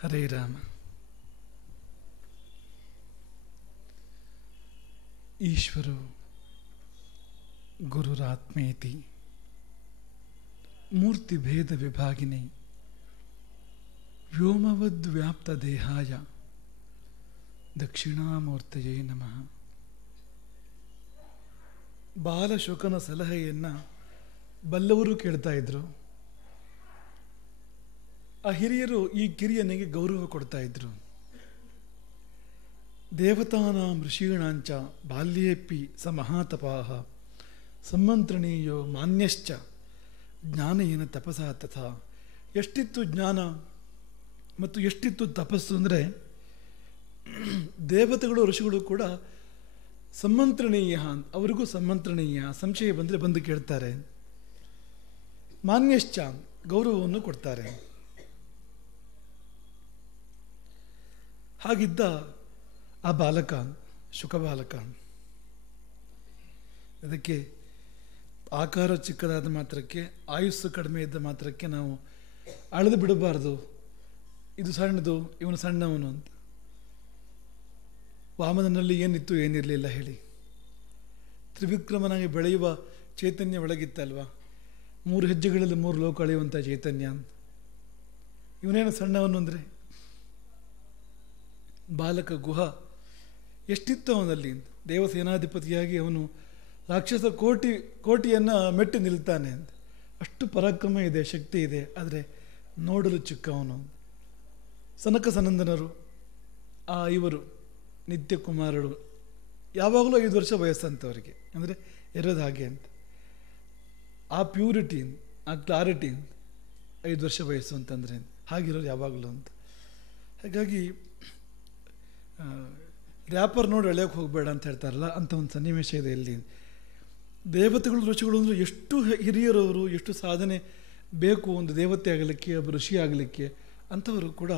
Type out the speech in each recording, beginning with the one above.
ಹರೇ ರಾಮ. ಈಶ್ವರೋ ಗುರುರಾತ್ಮೇತಿ ಮೂರ್ತಿಭೇದ ವಿಭಾಗಿನಿ ವ್ಯೋಮವದ್ವ್ಯಾಪ್ತ ದೇಹಾಯ ದಕ್ಷಿಣಾಮೂರ್ತಯೇ ನಮಃ. ಬಾಲಶುಕನ ಸಲಹೆಯನ್ನು ಬಲ್ಲವರು ಕೇಳ್ತಾ ಇದ್ರು. ಆ ಹಿರಿಯರು ಈ ಕಿರಿಯನಿಗೆ ಗೌರವ ಕೊಡ್ತಾ ಇದ್ರು. ದೇವತಾನಾಂ ಋಷೀಣಾಂಚ ಬಾಲ್ಯೇಪಿ ಸ ಮಹಾತಪಾಃ ಸಮ್ಮಂತ್ರಣೀಯೋ ಮಾನ್ಯಶ್ಚ ಜ್ಞಾನೇನ ತಪಸಾ ತಥಾ. ಎಷ್ಟಿತ್ತು ಜ್ಞಾನ ಮತ್ತು ಎಷ್ಟಿತ್ತು ತಪಸ್ಸು ಅಂದರೆ, ದೇವತೆಗಳು ಋಷಿಗಳು ಕೂಡ ಸಮ್ಮಂತ್ರಣೀಯ, ಅವರಿಗೂ ಸಮ್ಮಂತ್ರಣೀಯ, ಸಂಶಯ ಬಂದರೆ ಬಂದು ಕೇಳ್ತಾರೆ. ಮಾನ್ಯಶ್ಚ ಗೌರವವನ್ನು ಕೊಡ್ತಾರೆ. ಹಾಗಿದ್ದ ಆ ಬಾಲಕ, ಶುಕಬಾಲಕ, ಅದಕ್ಕೆ ಆಕಾರ ಚಿಕ್ಕದಾದ ಮಾತ್ರಕ್ಕೆ, ಆಯುಸ್ಸು ಕಡಿಮೆ ಇದ್ದ ಮಾತ್ರಕ್ಕೆ ನಾವು ಅಳೆದು ಬಿಡಬಾರ್ದು, ಇದು ಸಣ್ಣದು ಇವನು ಸಣ್ಣವನು ಅಂತ. ವಾಮನನಲ್ಲಿ ಏನಿತ್ತು ಏನಿರಲಿಲ್ಲ ಹೇಳಿ. ತ್ರಿವಿಕ್ರಮನಾಗಿ ಬೆಳೆಯುವ ಚೈತನ್ಯ ಒಳಗಿತ್ತಲ್ವ, 3 ಹೆಜ್ಜೆಗಳಲ್ಲಿ 3 ಲೋಕ ಅಳೆಯುವಂಥ ಚೈತನ್ಯ ಅಂತ. ಇವನೇನು ಸಣ್ಣವನು ಅಂದರೆ, ಬಾಲಕ ಗುಹ ಎಷ್ಟಿತ್ತು ಅವನಲ್ಲಿ. ದೇವಸೇನಾಧಿಪತಿಯಾಗಿ ಅವನು ರಾಕ್ಷಸ ಕೋಟಿಯನ್ನು ಮೆಟ್ಟಿ ನಿಲ್ತಾನೆ ಅಂತ. ಅಷ್ಟು ಪರಾಕ್ರಮ ಇದೆ, ಶಕ್ತಿ ಇದೆ. ಆದರೆ ನೋಡಲು ಚಿಕ್ಕವನು. ಸನಕ ಸನಂದನರು, ಆ ಇವರು ನಿತ್ಯ ಕುಮಾರರು ಯಾವಾಗಲೂ 5 ವರ್ಷ ವಯಸ್ಸಂತವರಿಗೆ, ಅಂದರೆ ಇರೋದು ಹಾಗೆ ಅಂತ. ಆ ಪ್ಯೂರಿಟಿ, ಆ ಕ್ಲಾರಿಟಿ, 5 ವರ್ಷ ವಯಸ್ಸು ಅಂತಂದರೆ ಹಾಗಿರೋರು ಯಾವಾಗಲೂ ಅಂತ. ಹಾಗಾಗಿ ರ್ಯಾಪರ್ ನೋಡಿ ಎಳೆಯೋಕ್ಕೆ ಹೋಗಬೇಡ ಅಂತ ಹೇಳ್ತಾರಲ್ಲ, ಅಂಥ ಒಂದು ಸನ್ನಿವೇಶ ಇದೆ ಇಲ್ಲಿ. ದೇವತೆಗಳು ಋಷಿಗಳು ಅಂದರೆ ಎಷ್ಟು ಹಿರಿಯರವರು, ಎಷ್ಟು ಸಾಧನೆ ಬೇಕು ಒಂದು ದೇವತೆ ಆಗಲಿಕ್ಕೆ, ಒಬ್ಬ ಋಷಿ ಆಗಲಿಕ್ಕೆ. ಅಂಥವರು ಕೂಡ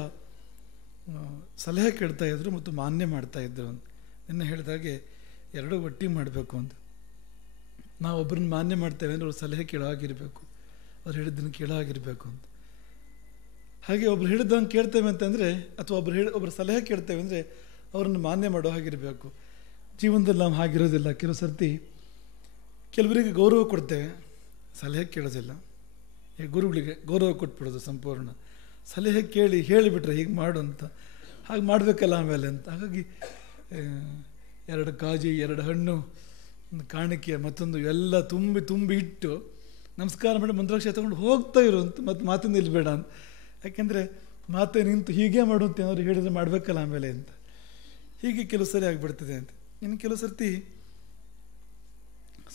ಸಲಹೆ ಕೇಳ್ತಾ ಇದ್ರು ಮತ್ತು ಮಾನ್ಯ ಮಾಡ್ತಾಯಿದ್ರು. ನಿನ್ನೆ ಹೇಳಿದಾಗೆ ಎರಡೂ ಒಟ್ಟಿಗೆ ಮಾಡಬೇಕು ಅಂತ. ನಾವು ಒಬ್ಬರನ್ನ ಮಾನ್ಯ ಮಾಡ್ತೇವೆ ಅಂದರೆ ಅವ್ರು ಸಲಹೆ ಕೇಳೋ ಆಗಿರಬೇಕು, ಅವ್ರು ಹೇಳಿದ್ದನ್ನು ಕೇಳೋ ಆಗಿರಬೇಕು ಅಂತ. ಹಾಗೆ ಒಬ್ರು ಹೇಳಿದಂಗೆ ಕೇಳ್ತೇವೆ ಅಂತಂದರೆ, ಅಥವಾ ಒಬ್ಬರು ಸಲಹೆ ಕೇಳ್ತೇವೆ ಅಂದರೆ ಅವರನ್ನು ಮಾನ್ಯ ಮಾಡೋ ಹಾಗಿರಬೇಕು. ಜೀವನದಲ್ಲಿ ನಾವು ಹಾಗಿರೋದಿಲ್ಲ. ಕೆಲವು ಸರ್ತಿ ಕೆಲವರಿಗೆ ಗೌರವ ಕೊಡ್ತೇವೆ, ಸಲಹೆ ಕೇಳೋದಿಲ್ಲ. ಈ ಗುರುಗಳಿಗೆ ಗೌರವ ಕೊಟ್ಬಿಡೋದು ಸಂಪೂರ್ಣ. ಸಲಹೆ ಕೇಳಿ ಹೇಳಿಬಿಟ್ರೆ ಹೀಗೆ ಮಾಡು ಅಂತ, ಹಾಗೆ ಮಾಡಬೇಕಲ್ಲ ಆಮೇಲೆ ಅಂತ. ಹಾಗಾಗಿ 2 ಕಾಜಿ, 2 ಹಣ್ಣು, ಒಂದು ಕಾಣಿಕೆ, ಮತ್ತೊಂದು ಎಲ್ಲ ತುಂಬಿ ಇಟ್ಟು ನಮಸ್ಕಾರ ಮಾಡಿ ಮಂತ್ರಾಕ್ಷರ ತಗೊಂಡು ಹೋಗ್ತಾ ಇರು ಅಂತ, ಮತ್ತು ಮಾತು ನಿಲ್ಬೇಡ ಅಂತ. ಯಾಕೆಂದರೆ ಮಾತೆ ನಿಂತು ಹೀಗೆ ಮಾಡುವಂತೆ ಏನಾದ್ರು ಹೇಳಿದರೆ ಮಾಡಬೇಕಲ್ಲ ಆಮೇಲೆ ಅಂತ. ಹೀಗೆ ಕೆಲವು ಸರಿ ಆಗಿಬಿಡ್ತದೆ ಅಂತ. ಇನ್ನು ಕೆಲವು ಸರ್ತಿ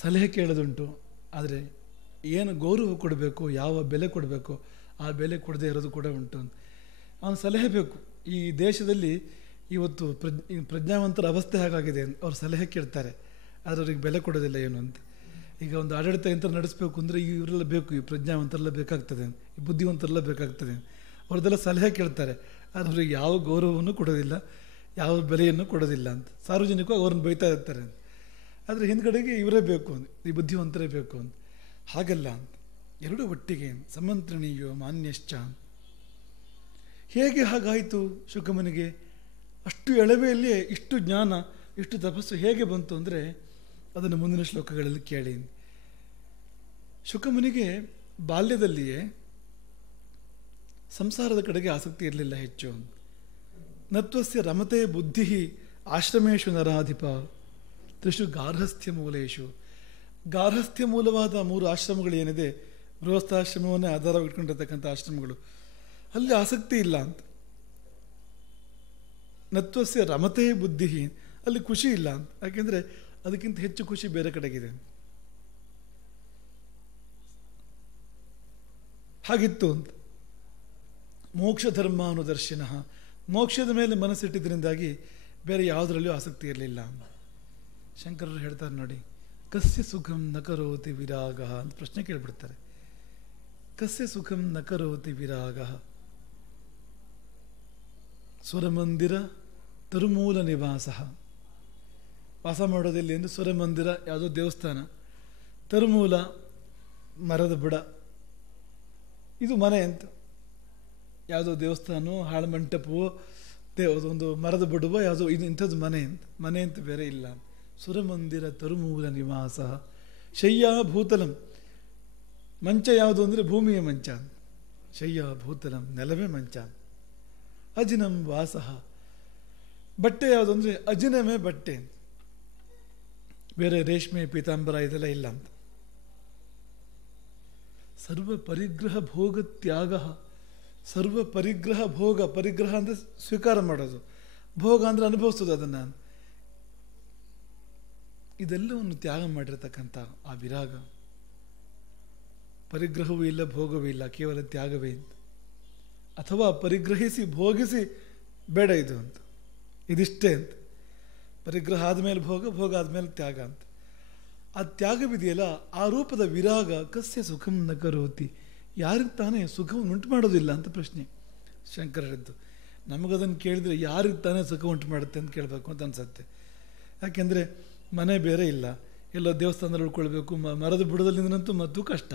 ಸಲಹೆ ಕೇಳೋದುಂಟು, ಆದರೆ ಏನು ಗೌರವ ಕೊಡಬೇಕು, ಯಾವ ಬೆಲೆ ಕೊಡಬೇಕು ಆ ಬೆಲೆ ಕೊಡದೇ ಇರೋದು ಕೂಡ ಉಂಟು. ಅವನು ಸಲಹೆ ಬೇಕು. ಈ ದೇಶದಲ್ಲಿ ಇವತ್ತು ಪ್ರಜ್ಞಾವಂತರ ಅವಸ್ಥೆ ಹಾಗಾಗಿದೆ. ಅವ್ರು ಸಲಹೆ ಕೇಳ್ತಾರೆ, ಆದರೆ ಅವ್ರಿಗೆ ಬೆಲೆ ಕೊಡೋದಿಲ್ಲ ಏನು ಅಂತ. ಈಗ ಒಂದು ಆಡಳಿತ ಯಂತ್ರ ನಡೆಸಬೇಕು ಅಂದರೆ ಇವರೆಲ್ಲ ಬೇಕು, ಈ ಪ್ರಜ್ಞಾವಂತರೆಲ್ಲ ಬೇಕಾಗ್ತದೆ, ಈ ಬುದ್ಧಿವಂತರೆಲ್ಲ ಬೇಕಾಗ್ತದೆ. ಅವ್ರದ್ದೆಲ್ಲ ಸಲಹೆ ಕೇಳ್ತಾರೆ, ಆದರೆ ಅವ್ರಿಗೆ ಯಾವ ಗೌರವವನ್ನು ಕೊಡೋದಿಲ್ಲ, ಯಾವ ಬೆಲೆಯನ್ನು ಕೊಡೋದಿಲ್ಲ ಅಂತ. ಸಾರ್ವಜನಿಕವಾಗಿ ಅವ್ರನ್ನ ಬೈತಾ ಇರ್ತಾರೆ. ಆದರೆ ಹಿಂದ್ಗಡೆಗೆ ಇವರೇ ಬೇಕು ಅಂತ, ಈ ಬುದ್ಧಿವಂತರೇ ಬೇಕು ಅಂತ. ಹಾಗಲ್ಲ ಅಂತ. ಎರಡೂ ಒಟ್ಟಿಗೆ ಸಮಂತ್ರಣೀಯೋ ಮಾನ್ಯಶ್ಚ. ಹೇಗೆ ಹಾಗಾಯಿತು ಶುಕಮನಿಗೆ? ಅಷ್ಟು ಎಳವೆಯಲ್ಲಿಯೇ ಇಷ್ಟು ಜ್ಞಾನ, ಇಷ್ಟು ತಪಸ್ಸು ಹೇಗೆ ಬಂತು ಅಂದರೆ ಅದನ್ನು ಮುಂದಿನ ಶ್ಲೋಕಗಳಲ್ಲಿ ಕೇಳಿ. ಶುಕಮನಿಗೆ ಬಾಲ್ಯದಲ್ಲಿಯೇ ಸಂಸಾರದ ಕಡೆಗೆ ಆಸಕ್ತಿ ಇರಲಿಲ್ಲ ಹೆಚ್ಚು. ನತ್ವಸ್ಯ ರಮತೆ ಬುದ್ಧಿ ಆಶ್ರಮೇಶು ನರಾಧಿಪ ತ್ರಿಷು ಗಾರ್ಹಸ್ಥ್ಯ ಮೂಲೇಶು. ಗಾರ್ಹಸ್ಥ್ಯ ಮೂಲವಾದ 3 ಆಶ್ರಮಗಳು ಏನಿದೆ, ಗೃಹಸ್ಥಾಶ್ರಮವನ್ನೇ ಆಧಾರವಾಗಿ ಇಟ್ಕೊಂಡಿರ್ತಕ್ಕಂಥ ಆಶ್ರಮಗಳು, ಅಲ್ಲಿ ಆಸಕ್ತಿ ಇಲ್ಲ ಅಂತ. ನತ್ವಸ್ಯ ರಮತೆ ಬುದ್ಧಿ, ಅಲ್ಲಿ ಖುಷಿ ಇಲ್ಲ ಅಂತ. ಯಾಕೆಂದರೆ ಅದಕ್ಕಿಂತ ಹೆಚ್ಚು ಖುಷಿ ಬೇರೆ ಕಡೆಗಿದೆ. ಹಾಗಿತ್ತು ಅಂತ. ಮೋಕ್ಷ ಧರ್ಮಾನುದರ್ಶಿನ, ಮೋಕ್ಷದ ಮೇಲೆ ಮನಸ್ಸಿಟ್ಟಿದ್ದರಿಂದಾಗಿ ಬೇರೆ ಯಾವುದರಲ್ಲಿಯೂ ಆಸಕ್ತಿ ಇರಲಿಲ್ಲ. ಶಂಕರರು ಹೇಳ್ತಾರೆ ನೋಡಿ, ಕಸ್ಯ ಸುಖಂ ನ ಕರೋತಿ ವಿರಾಗ ಅಂತ ಪ್ರಶ್ನೆ ಕೇಳಿಬಿಡ್ತಾರೆ. ಕಸ್ಯ ಸುಖಂ ನ ಕರೋತಿ ವಿರಾಗ. ಸ್ವರಮಂದಿರ ತರುಮೂಲ ನಿವಾಸ. ವಾಸ ಮಾಡೋದಿಲ್ಲ ಎಂದು ಸ್ವರಮಂದಿರ, ಯಾವುದೋ ದೇವಸ್ಥಾನ, ತರುಮೂಲ ಮರದ ಬುಡ, ಇದು ಮನೆ ಅಂತ. ಯಾವುದೋ ದೇವಸ್ಥಾನವೋ ಹಾಳು ಮಂಟಪವೋ ಒಂದು ಮರದ ಬುಡುವೋ ಯಾವುದೋ ಇದು ಇಂಥದ್ದು ಮನೆ ಅಂತ ಬೇರೆ ಇಲ್ಲ. ಸುರಮಂದಿರ ತರುಮೂಲ ನಿವಾಸ ಶಯ್ಯ ಭೂತಲಂ. ಮಂಚ ಯಾವುದು ಅಂದರೆ ಭೂಮಿಯ ಮಂಚ. ಶಯ್ಯ ಭೂತಲಂ, ನೆಲವೇ ಮಂಚ. ಅಜಿನಂ ವಾಸಃ, ಬಟ್ಟೆ ಯಾವುದು ಅಂದರೆ ಅಜಿನಮೇ ಬಟ್ಟೆ, ಬೇರೆ ರೇಷ್ಮೆ ಪೀತಾಂಬರ ಇದೆಲ್ಲ ಇಲ್ಲ ಅಂತ. ಸರ್ವ ಪರಿಗ್ರಹ ಭೋಗ ತ್ಯಾಗ. ಸರ್ವ ಪರಿಗ್ರಹ ಭೋಗ, ಪರಿಗ್ರಹ ಅಂದರೆ ಸ್ವೀಕಾರ ಮಾಡೋದು, ಭೋಗ ಅಂದರೆ ಅನುಭವಿಸೋದು ಅದನ್ನು. ಇದೆಲ್ಲವನ್ನು ತ್ಯಾಗ ಮಾಡಿರ್ತಕ್ಕಂಥ ಆ ವಿರಾಗ. ಪರಿಗ್ರಹವೂ ಇಲ್ಲ, ಭೋಗವೂ ಇಲ್ಲ, ಕೇವಲ ತ್ಯಾಗವೇ ಅಂತ. ಅಥವಾ ಪರಿಗ್ರಹಿಸಿ ಭೋಗಿಸಿ ಬೇಡ ಇದು ಅಂತ, ಇದಿಷ್ಟೇ ಅಂತ. ಪರಿಗ್ರಹ ಆದಮೇಲೆ ಭೋಗ, ಭೋಗ ಆದಮೇಲೆ ತ್ಯಾಗ ಅಂತ. ಆ ತ್ಯಾಗವಿದೆಯಲ್ಲ, ಆ ರೂಪದ ವಿರಾಗ ಕಸ್ಯ ಸುಖಂ ನ ಕರೋತಿ, ಯಾರಿಗೆ ತಾನೇ ಸುಖವನ್ನು ಉಂಟು ಮಾಡೋದಿಲ್ಲ ಅಂತ ಪ್ರಶ್ನೆ ಶಂಕರರದ್ದು. ನಮಗದನ್ನು ಕೇಳಿದರೆ ಯಾರಿಗೆ ತಾನೇ ಸುಖ ಉಂಟು ಮಾಡುತ್ತೆ ಅಂತ ಕೇಳಬೇಕು ಅಂತ ಅನಿಸುತ್ತೆ. ಯಾಕೆಂದರೆ ಮನೆ ಬೇರೆ ಇಲ್ಲ, ಎಲ್ಲೋ ದೇವಸ್ಥಾನದಲ್ಲಿ ಉಳ್ಕೊಳ್ಬೇಕು, ಮರದ ಬುಡದಲ್ಲಿಂದಂತೂ ಮತ್ತೂ ಕಷ್ಟ.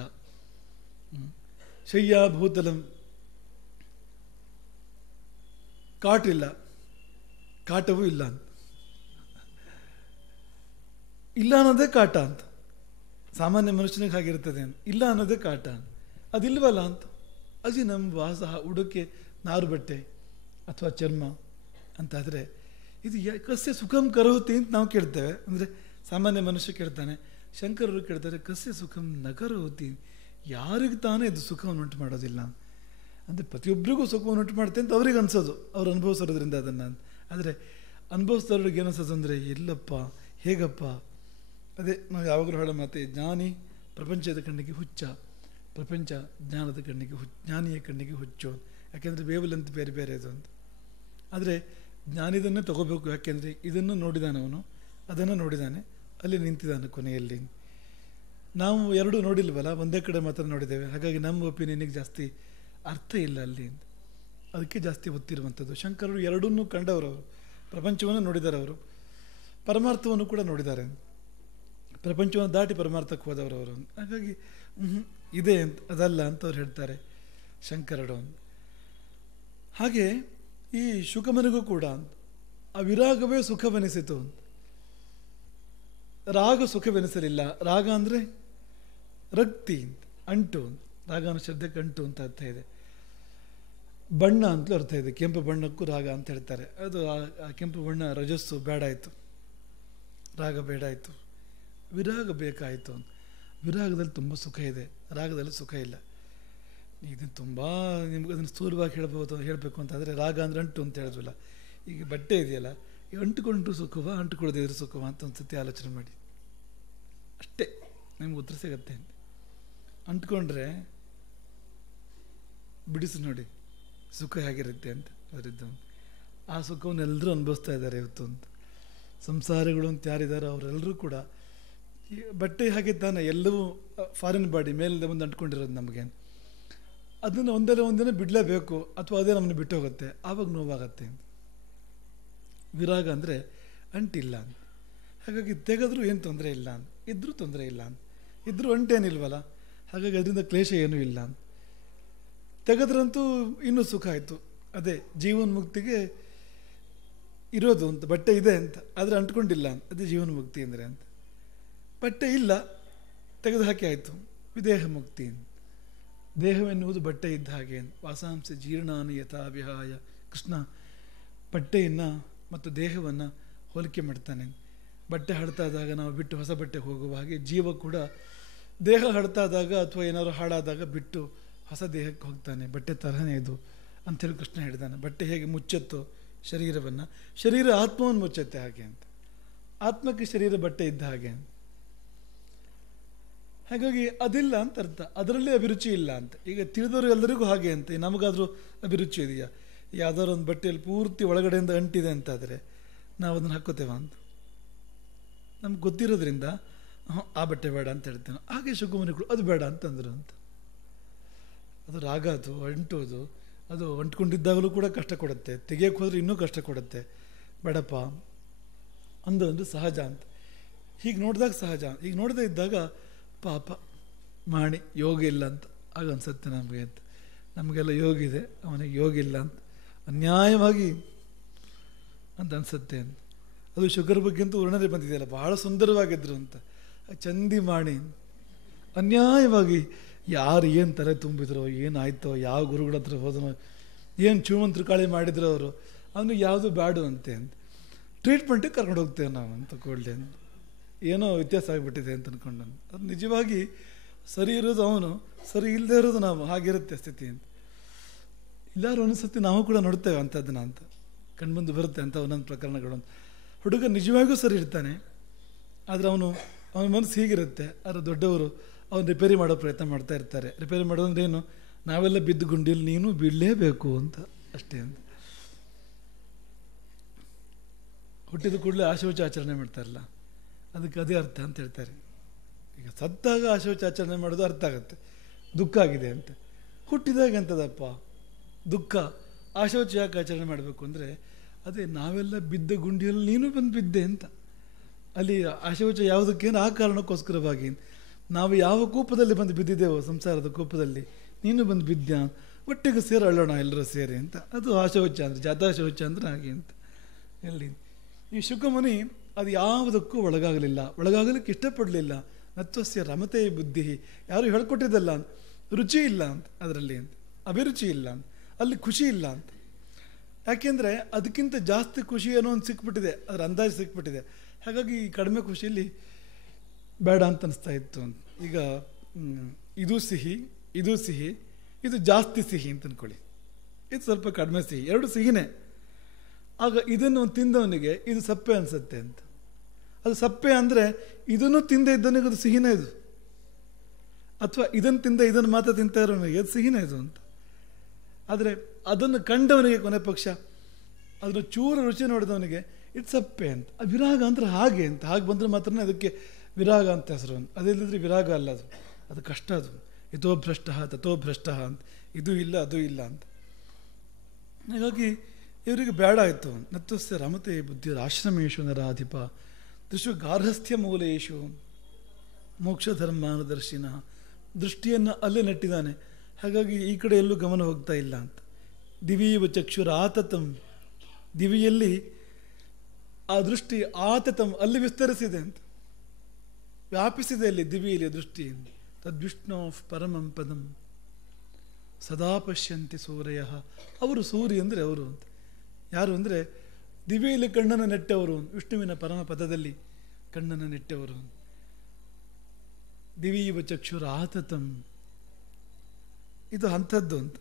ಶಯ್ಯ ಭೂತಲಂ, ಕಾಟಿಲ್ಲ, ಕಾಟವೂ ಇಲ್ಲ ಅಂತ. ಇಲ್ಲ ಅನ್ನೋದೇ ಕಾಟ ಅಂತ. ಸಾಮಾನ್ಯ ಮನುಷ್ಯನಿಗೆ ಹಾಗಿರ್ತದೆ ಅಂತ. ಇಲ್ಲ ಅನ್ನೋದೇ ಕಾಟ, ಅದಿಲ್ವಲ್ಲ ಅಂತ. ಅಜಿನಂ ವಾಸಃ, ಉಡುಗೆ ನಾರು ಬಟ್ಟೆ ಅಥವಾ ಚರ್ಮ ಅಂತಾದರೆ ಇದು ಕಸ್ಯ ಸುಖಂ ಕರೋತಿ ಅಂತ ನಾವು ಕೇಳ್ತೇವೆ. ಅಂದರೆ ಸಾಮಾನ್ಯ ಮನುಷ್ಯ ಕೇಳ್ತಾನೆ. ಶಂಕರರು ಕೇಳ್ತಾರೆ ಕಸ್ಯ ಸುಖಂ ನ ಕರೋತಿ, ಯಾರಿಗೆ ತಾನೇ ಇದು ಸುಖವನ್ನು ಉಂಟು ಮಾಡೋದಿಲ್ಲ. ಅಂದರೆ ಪ್ರತಿಯೊಬ್ಬರಿಗೂ ಸುಖವನ್ನು ಉಂಟು ಮಾಡುತ್ತೆ ಅಂತ ಅವ್ರಿಗೆ ಅನ್ಸೋದು, ಅವ್ರು ಅನುಭವಿಸೋದ್ರಿಂದ ಅದನ್ನು. ಆದರೆ ಅನುಭವಿಸೋರಿಗೆ ಏನಿಸೋದು ಅಂದರೆ ಎಲ್ಲಪ್ಪ ಹೇಗಪ್ಪ. ಅದೇ ನಾವು ಯಾವಾಗಲೂ ಹೇಳೋ ಮಾತೆ, ಜ್ಞಾನಿ ಪ್ರಪಂಚದ ಕಣ್ಣಿಗೆ ಹುಚ್ಚ, ಪ್ರಪಂಚ ಜ್ಞಾನದ ಕಣ್ಣಿಗೆ ಜ್ಞಾನಿಯ ಕಣ್ಣಿಗೆ ಹುಚ್ಚು. ಯಾಕೆಂದರೆ ವೇವಲೆಂತ್ ಬೇರೆ ಬೇರೆ ಇದು ಅಂತ. ಆದರೆ ಜ್ಞಾನಿದನ್ನೇ ತಗೋಬೇಕು. ಯಾಕೆಂದರೆ ಇದನ್ನು ನೋಡಿದಾನೆ ಅವನು, ಅದನ್ನು ನೋಡಿದ್ದಾನೆ, ಅಲ್ಲಿ ನಿಂತಿದ್ದಾನೆ ಕೊನೆಯಲ್ಲಿ. ನಾವು ಎರಡೂ ನೋಡಿಲ್ವಲ್ಲ, ಒಂದೇ ಕಡೆ ಮಾತ್ರ ನೋಡಿದ್ದೇವೆ. ಹಾಗಾಗಿ ನಮ್ಮ ಒಪಿನಿಯನಿಗೆ ಜಾಸ್ತಿ ಅರ್ಥ ಇಲ್ಲ ಅಲ್ಲಿ ಅಂತ. ಅದಕ್ಕೆ ಜಾಸ್ತಿ ಒತ್ತಿರುವಂಥದ್ದು. ಶಂಕರರು ಎರಡನ್ನೂ ಕಂಡವರವರು, ಪ್ರಪಂಚವನ್ನು ನೋಡಿದ್ದಾರೆ ಅವರು, ಪರಮಾರ್ಥವನ್ನು ಕೂಡ ನೋಡಿದ್ದಾರೆ. ಪ್ರಪಂಚವನ್ನು ದಾಟಿ ಪರಮಾರ್ಥಕ್ಕೆ ಹೋದವರು ಅವರು. ಹಾಗಾಗಿ ಇದೆ ಅಂತ ಅದಲ್ಲ ಅಂತ ಅವ್ರು ಹೇಳ್ತಾರೆ ಶಂಕರರು. ಹಾಗೆ ಈ ಶುಕಮನಿಗೂ ಕೂಡ ಆ ವಿರಾಗವೇ ಸುಖವೆನಿಸಿತು. ರಾಗ ಸುಖವೆನಿಸಲಿಲ್ಲ. ರಾಗ ಅಂದರೆ ರಕ್ತಿ, ಅಂಟು. ರಾಗ ಅನ್ನೋ ಶಬ್ದಕ್ಕೆ ಅಂಟು ಅಂತ ಅರ್ಥ ಇದೆ. ಬಣ್ಣ ಅಂತಲೂ ಅರ್ಥ ಇದೆ. ಕೆಂಪು ಬಣ್ಣಕ್ಕೂ ರಾಗ ಅಂತ ಹೇಳ್ತಾರೆ. ಅದು ಆ ಕೆಂಪು ಬಣ್ಣ ರಜಸ್ಸು ಬೇಡಾಯಿತು, ರಾಗ ಬೇಡಾಯಿತು, ವಿರಾಗ ಬೇಕಾಯಿತು. ವಿರಾಗದಲ್ಲಿ ತುಂಬ ಸುಖ ಇದೆ, ರಾಗದಲ್ಲಿ ಸುಖ ಇಲ್ಲ. ಇದನ್ನು ತುಂಬ ನಿಮ್ಗೆ ಅದನ್ನು ಸ್ಥೂಲವಾಗಿ ಹೇಳಬೇಕು ಅಂತಾದರೆ ರಾಗ ಅಂದರೆ ಅಂಟು ಅಂತ ಹೇಳಿದ್ವಲ್ಲ. ಈಗ ಬಟ್ಟೆ ಇದೆಯಲ್ಲ, ಈ ಅಂಟುಕೊಂಡ್ರು ಸುಖವ, ಅಂಟುಕೊಳ್ಳೋದಿದ್ರು ಸುಖವ ಅಂತ ಒಂದು ಸತಿ ಆಲೋಚನೆ ಮಾಡಿ. ಅಷ್ಟೇ ನಿಮ್ಗೆ ಉತ್ತರ ಸಿಗತ್ತೆ. ಅಂಟ್ಕೊಂಡ್ರೆ ಬಿಡಿಸಿ ನೋಡಿ ಸುಖ ಹೇಗಿರುತ್ತೆ ಅಂತ. ಅದರದ್ದು ಆ ಸುಖವನ್ನು ಎಲ್ಲರೂ ಅನುಭವಿಸ್ತಾ ಇದ್ದಾರೆ ಇವತ್ತು ಅಂತ. ಸಂಸಾರಿಗಳು ಅಂತ ಯಾರಿದ್ದಾರೆ ಅವರೆಲ್ಲರೂ ಕೂಡ ಬಟ್ಟೆ ಹಾಗೆ ತಾನೆ, ಎಲ್ಲವೂ ಫಾರಿನ್ ಬಾಡಿ ಮೇಲೆ ಒಂದು ಅಂಟ್ಕೊಂಡಿರೋದು ನಮಗೆ. ಅದನ್ನು ಒಂದಿನ ಬಿಡಲೇಬೇಕು, ಅಥವಾ ಅದೇ ನಮ್ಮನ್ನು ಬಿಟ್ಟು ಹೋಗುತ್ತೆ, ಆವಾಗ ನೋವಾಗತ್ತೆ. ವಿರಾಗ ಅಂದರೆ ಅಂಟಿಲ್ಲ ಅಂತ. ಹಾಗಾಗಿ ತೆಗೆದ್ರೂ ಏನು ತೊಂದರೆ ಇಲ್ಲ ಅಂತ, ಇದ್ರೂ ತೊಂದರೆ ಇಲ್ಲ ಅಂತ, ಇದ್ರೂ ಅಂಟೇನಿಲ್ವಲ್ಲ, ಹಾಗಾಗಿ ಅದರಿಂದ ಕ್ಲೇಶ ಏನೂ ಇಲ್ಲ ಅಂತ. ತೆಗೆದ್ರಂತೂ ಇನ್ನೂ ಸುಖ ಆಯಿತು. ಅದೇ ಜೀವನ್ಮುಕ್ತಿಗೆ ಇರೋದು ಅಂತ. ಬಟ್ಟೆ ಇದೆ ಅಂತ, ಆದರೆ ಅಂಟ್ಕೊಂಡಿಲ್ಲ ಅಂತ, ಅದೇ ಜೀವನ್ಮುಕ್ತಿ ಅಂದರೆ ಅಂತ. ಬಟ್ಟೆ ಇಲ್ಲ, ತೆಗೆದು ಹಾಕಿ ಆಯಿತು, ವಿದೇಹ ಮುಕ್ತಿ. ದೇಹವೆನ್ನುವುದು ಬಟ್ಟೆ ಇದ್ದ ಹಾಗೆ. ವಾಸಾಂಶ ಜೀರ್ಣಾನಿ ಯಥಾ ವಿಹಾಯ. ಕೃಷ್ಣ ಬಟ್ಟೆಯನ್ನು ಮತ್ತು ದೇಹವನ್ನು ಹೋಲಿಕೆ ಮಾಡ್ತಾನೆ. ಬಟ್ಟೆ ಹಡ್ತಾದಾಗ ನಾವು ಬಿಟ್ಟು ಹೊಸ ಬಟ್ಟೆಗೆ ಹೋಗುವ ಹಾಗೆ ಜೀವ ಕೂಡ ದೇಹ ಹಡ್ತಾದಾಗ ಅಥವಾ ಏನಾದ್ರು ಹಾಳಾದಾಗ ಬಿಟ್ಟು ಹೊಸ ದೇಹಕ್ಕೆ ಹೋಗ್ತಾನೆ. ಬಟ್ಟೆ ತರಹನೇ ಇದು ಅಂಥೇಳಿ ಕೃಷ್ಣ ಹೇಳಿದಾನೆ. ಬಟ್ಟೆ ಹೇಗೆ ಮುಚ್ಚತ್ತೋ ಶರೀರವನ್ನು, ಶರೀರ ಆತ್ಮವನ್ನು ಮುಚ್ಚತ್ತೆ ಹಾಗೆ ಅಂತ. ಆತ್ಮಕ್ಕೆ ಶರೀರ ಬಟ್ಟೆ ಇದ್ದ ಹಾಗೆ ಅಂತ. ಹಾಗಾಗಿ ಅದಿಲ್ಲ ಅಂತ ಅರ್ಥ. ಅದರಲ್ಲೇ ಅಭಿರುಚಿ ಇಲ್ಲ ಅಂತ. ಈಗ ತಿಳಿದವರು ಎಲ್ಲರಿಗೂ ಹಾಗೆ ಅಂತ. ನಮಗಾದರೂ ಅಭಿರುಚಿ ಇದೆಯಾ? ಯಾವುದಾದ್ರು ಒಂದು ಬಟ್ಟೆಯಲ್ಲಿ ಪೂರ್ತಿ ಒಳಗಡೆಯಿಂದ ಅಂಟಿದೆ ಅಂತಾದರೆ ನಾವು ಅದನ್ನು ಹಾಕೋತೇವ ಅಂತ. ನಮ್ಗೆ ಗೊತ್ತಿರೋದ್ರಿಂದ ಆ ಬಟ್ಟೆ ಬೇಡ ಅಂತ ಹೇಳ್ತೇವೆ. ಹಾಗೆ ಶುಕಮುನಿಗಳು ಅದು ಬೇಡ ಅಂತಂದರು ಅಂತ. ಅದು ರಾಗ, ಅದು ಅಂಟೋದು, ಅದು ಅಂಟ್ಕೊಂಡಿದ್ದಾಗಲೂ ಕೂಡ ಕಷ್ಟ ಕೊಡುತ್ತೆ, ತೆಗಿಯೋಕ್ಕೆ ಹೋದರೆ ಇನ್ನೂ ಕಷ್ಟ ಕೊಡುತ್ತೆ. ಬೇಡಪ್ಪ ಅಂದು ಸಹಜ ಅಂತ. ಹೀಗೆ ನೋಡಿದಾಗ ಸಹಜ, ಈಗ ನೋಡದೇ ಇದ್ದಾಗ ಪಾಪ ಮಾಣಿ ಯೋಗ ಇಲ್ಲ ಅಂತ ಆಗ ಅನ್ಸುತ್ತೆ ನಮಗೆ ಅಂತ. ನಮಗೆಲ್ಲ ಯೋಗ ಇದೆ, ಅವನಿಗೆ ಯೋಗ ಇಲ್ಲ ಅಂತ ಅನ್ಯಾಯವಾಗಿ ಅಂತ ಅನಿಸುತ್ತೆ ಅಂತ. ಅದು ಶುಗರ್ ಬಗ್ಗೆ ಅಂತೂ ವರ್ಣನೆ ಬಂದಿದೆಯಲ್ಲ, ಬಹಳ ಸುಂದರವಾಗಿದ್ದರು ಅಂತ. ಚಂದಿ ಮಾಡಿ ಅನ್ಯಾಯವಾಗಿ ಯಾರು ಏನು ತಲೆ ತುಂಬಿದ್ರೋ, ಏನಾಯ್ತೋ, ಯಾವ ಗುರುಗಳ ಹತ್ರ ಹೋದನೋ, ಏನು ಚೂಮಂತ್ರ ಕಾಳಿ ಮಾಡಿದ್ರು ಅವರು, ಅವನಿಗೆ ಯಾವುದು ಬ್ಯಾಡು ಅಂತೆ ಅಂತ ಟ್ರೀಟ್ಮೆಂಟಿಗೆ ಕರ್ಕೊಂಡು ಹೋಗ್ತೇವೆ ನಾವು ಅಂತ ಕೂಡಲೇ ಅಂತ. ಏನೋ ವ್ಯತ್ಯಾಸ ಆಗಿಬಿಟ್ಟಿದೆ ಅಂತ ಅಂದ್ಕೊಂಡು ಅದು ನಿಜವಾಗಿ ಸರಿ ಇರೋದು ಅವನು, ಸರಿ ಇಲ್ಲದೆ ಇರೋದು ನಾವು, ಹಾಗಿರುತ್ತೆ ಸ್ಥಿತಿ ಅಂತ. ಎಲ್ಲರೂ ಒಂದೊಂದ್ಸತಿ ನಾವು ಕೂಡ ನೋಡ್ತೇವೆ ಅಂಥದ್ದನ್ನ ಅಂತ, ಕಣ್ಮುಂದು ಬರುತ್ತೆ ಅಂತ ಒಂದೊಂದು ಪ್ರಕರಣಗಳು. ಹುಡುಗ ನಿಜವಾಗಿಯೂ ಸರಿ ಇರ್ತಾನೆ, ಆದರೆ ಅವನ ಮನಸ್ಸು ಹೀಗಿರುತ್ತೆ. ಆದರೆ ದೊಡ್ಡವರು ಅವನು ರಿಪೇರಿ ಮಾಡೋ ಪ್ರಯತ್ನ ಮಾಡ್ತಾ ಇರ್ತಾರೆ. ರಿಪೇರಿ ಮಾಡೋದಂದ್ರೆ ಏನು, ನಾವೆಲ್ಲ ಬಿದ್ದು ಗುಂಡಿಯಲ್ಲಿ ನೀನು ಬೀಳಲೇಬೇಕು ಅಂತ ಅಷ್ಟೇ ಅಂತ. ಹುಟ್ಟಿದ ಕೂಡಲೇ ಆಶೋಚ ಆಚರಣೆ ಮಾಡ್ತಾರಲ್ಲ, ಅದಕ್ಕೆ ಅದೇ ಅರ್ಥ ಅಂತ ಹೇಳ್ತಾರೆ. ಈಗ ಸತ್ತಾಗ ಆಶೋಚ ಆಚರಣೆ ಮಾಡೋದು ಅರ್ಥ ಆಗುತ್ತೆ, ದುಃಖ ಆಗಿದೆ ಅಂತ. ಹುಟ್ಟಿದಾಗ ಎಂಥದಪ್ಪ ದುಃಖ, ಆಶೋಚ ಯಾಕೆ ಆಚರಣೆ ಮಾಡಬೇಕು ಅಂದರೆ ಅದೇ ನಾವೆಲ್ಲ ಬಿದ್ದ ಗುಂಡಿಯಲ್ಲಿ ನೀನು ಬಂದು ಬಿದ್ದೆ ಅಂತ. ಅಲ್ಲಿ ಆಶೋಚ ಯಾವುದಕ್ಕೇನು ಆ ಕಾರಣಕ್ಕೋಸ್ಕರವಾಗಿ ನಾವು ಯಾವ ಕೂಪದಲ್ಲಿ ಬಂದು ಬಿದ್ದಿದ್ದೇವೋ, ಸಂಸಾರದ ಕೂಪದಲ್ಲಿ ನೀನು ಬಂದು ಬಿದ್ದ, ಒಟ್ಟಿಗೆ ಸೇರಿ ಅಳ್ಳೋಣ ಎಲ್ಲರೂ ಸೇರಿ ಅಂತ. ಅದು ಆಶೋಚ ಅಂದರೆ, ಜಾತಾಶೋಚ ಅಂದರೆ ಹಾಗೆ ಅಂತ. ಎಲ್ಲಿ ಈ ಶುಕಮುನಿ ಅದು ಯಾವುದಕ್ಕೂ ಒಳಗಾಗಲಿಕ್ಕೆ ಇಷ್ಟಪಡಲಿಲ್ಲ. ನತ್ವಸ್ಯ ರಮತೆ ಬುದ್ಧಿ, ಯಾರು ಹೇಳ್ಕೊಟ್ಟಿದ್ದಲ್ಲ, ರುಚಿ ಇಲ್ಲ ಅಂತ ಅದರಲ್ಲಿ ಅಂತ, ಅಭಿರುಚಿ ಇಲ್ಲ ಅಂತ, ಅಲ್ಲಿ ಖುಷಿ ಇಲ್ಲ ಅಂತ. ಯಾಕೆಂದರೆ ಅದಕ್ಕಿಂತ ಜಾಸ್ತಿ ಖುಷಿ ಏನೋ ಒಂದು ಸಿಕ್ಬಿಟ್ಟಿದೆ, ಅದರ ಅಂದಾಜು ಸಿಕ್ಬಿಟ್ಟಿದೆ. ಹಾಗಾಗಿ ಈ ಕಡಿಮೆ ಖುಷಿಯಲ್ಲಿ ಬೇಡ ಅಂತ ಅನಿಸ್ತಾ ಇತ್ತು ಅಂತ. ಈಗ ಇದು ಸಿಹಿ, ಇದು ಜಾಸ್ತಿ ಸಿಹಿ ಅಂತ ಅಂದ್ಕೊಳ್ಳಿ, ಇದು ಸ್ವಲ್ಪ ಕಡಿಮೆ ಸಿಹಿ, ಎರಡು ಸಿಹಿನೇ. ಆಗ ಇದನ್ನು ತಿಂದವನಿಗೆ ಇದು ಸಪ್ಪೆ ಅನಿಸುತ್ತೆ ಅಂತ. ಅದು ಸಪ್ಪೆ ಅಂದರೆ ಇದನ್ನು ತಿಂದೇ ಇದ್ದವನಿಗೆ ಅದು ಸಿಹಿನೇ ಇದು, ಅಥವಾ ಇದನ್ನು ತಿಂದ ಇದನ್ನು ಮಾತ್ರ ತಿಂತಾ ಇರೋನಿಗೆ ಅದು ಸಿಹಿನೇ ಇದು ಅಂತ. ಆದರೆ ಅದನ್ನು ಕಂಡವನಿಗೆ ಕೊನೆ ಪಕ್ಷ ಅದನ್ನು ಚೂರು ರುಚಿ ನೋಡಿದವನಿಗೆ ಇದು ಸಪ್ಪೆ ಅಂತ. ವಿರಾಗ ಅಂದರೆ ಹಾಗೆ ಅಂತ, ಹಾಗೆ ಬಂದರೆ ಮಾತ್ರ ಅದಕ್ಕೆ ವಿರಾಗ ಅಂತ ಹೆಸರು ಅಂತ. ಅದಿಲ್ಲದ್ರೆ ವಿರಾಗ ಅಲ್ಲ, ಅದು ಕಷ್ಟ. ಅದು ಯಥೋ ಭ್ರಷ್ಟ ತಥೋ ಭ್ರಷ್ಟ ಅಂತ, ಇದು ಇಲ್ಲ ಅದು ಇಲ್ಲ ಅಂತ. ಹಾಗಾಗಿ ಇವರಿಗೆ ಬೇಡ ಆಯಿತು. ನತ್ವಸ್ಯ ರಮತೆ ಬುದ್ಧಿರ ಆಶ್ರಮೇಶು ನರಾಧಿಪ ದೃಶು ಗಾರ್ಹಸ್ಥ್ಯ ಮೂಲೇಶು ಮೋಕ್ಷಧರ್ಮಾನುದರ್ಶಿನ. ದೃಷ್ಟಿಯನ್ನು ಅಲ್ಲೇ ನೆಟ್ಟಿದ್ದಾನೆ, ಹಾಗಾಗಿ ಈ ಕಡೆ ಎಲ್ಲೂ ಗಮನ ಹೋಗ್ತಾ ಇಲ್ಲ ಅಂತ. ದಿವೀವ ಚಕ್ಷುರ ಆತತಂ, ದಿವಿಯಲ್ಲಿ ಆ ದೃಷ್ಟಿ ಆತತಂ ಅಲ್ಲಿ ವಿಸ್ತರಿಸಿದೆ ಅಂತ, ವ್ಯಾಪಿಸಿದೆ ಅಲ್ಲಿ ದಿವಿಯಲ್ಲಿ ದೃಷ್ಟಿ. ತದ್ವಿಷ್ಣು ಪರಮಂ ಪದಂ ಸದಾ ಪಶ್ಯಂತಿ ಸೂರ್ಯ. ಅವರು ಸೂರ್ಯ ಅಂದರೆ ಅವರು ಅಂತ. ಯಾರು ಅಂದರೆ ದಿವಿಯಲ್ಲಿ ಕಣ್ಣನ್ನು ನೆಟ್ಟವರು, ವಿಷ್ಣುವಿನ ಪರಮ ಪದದಲ್ಲಿ ಕಣ್ಣನ್ನು ನೆಟ್ಟವರು. ದಿವೀವ ಚಕ್ಷುರ ಆತತಂ, ಇದು ಅಂಥದ್ದು ಅಂತ.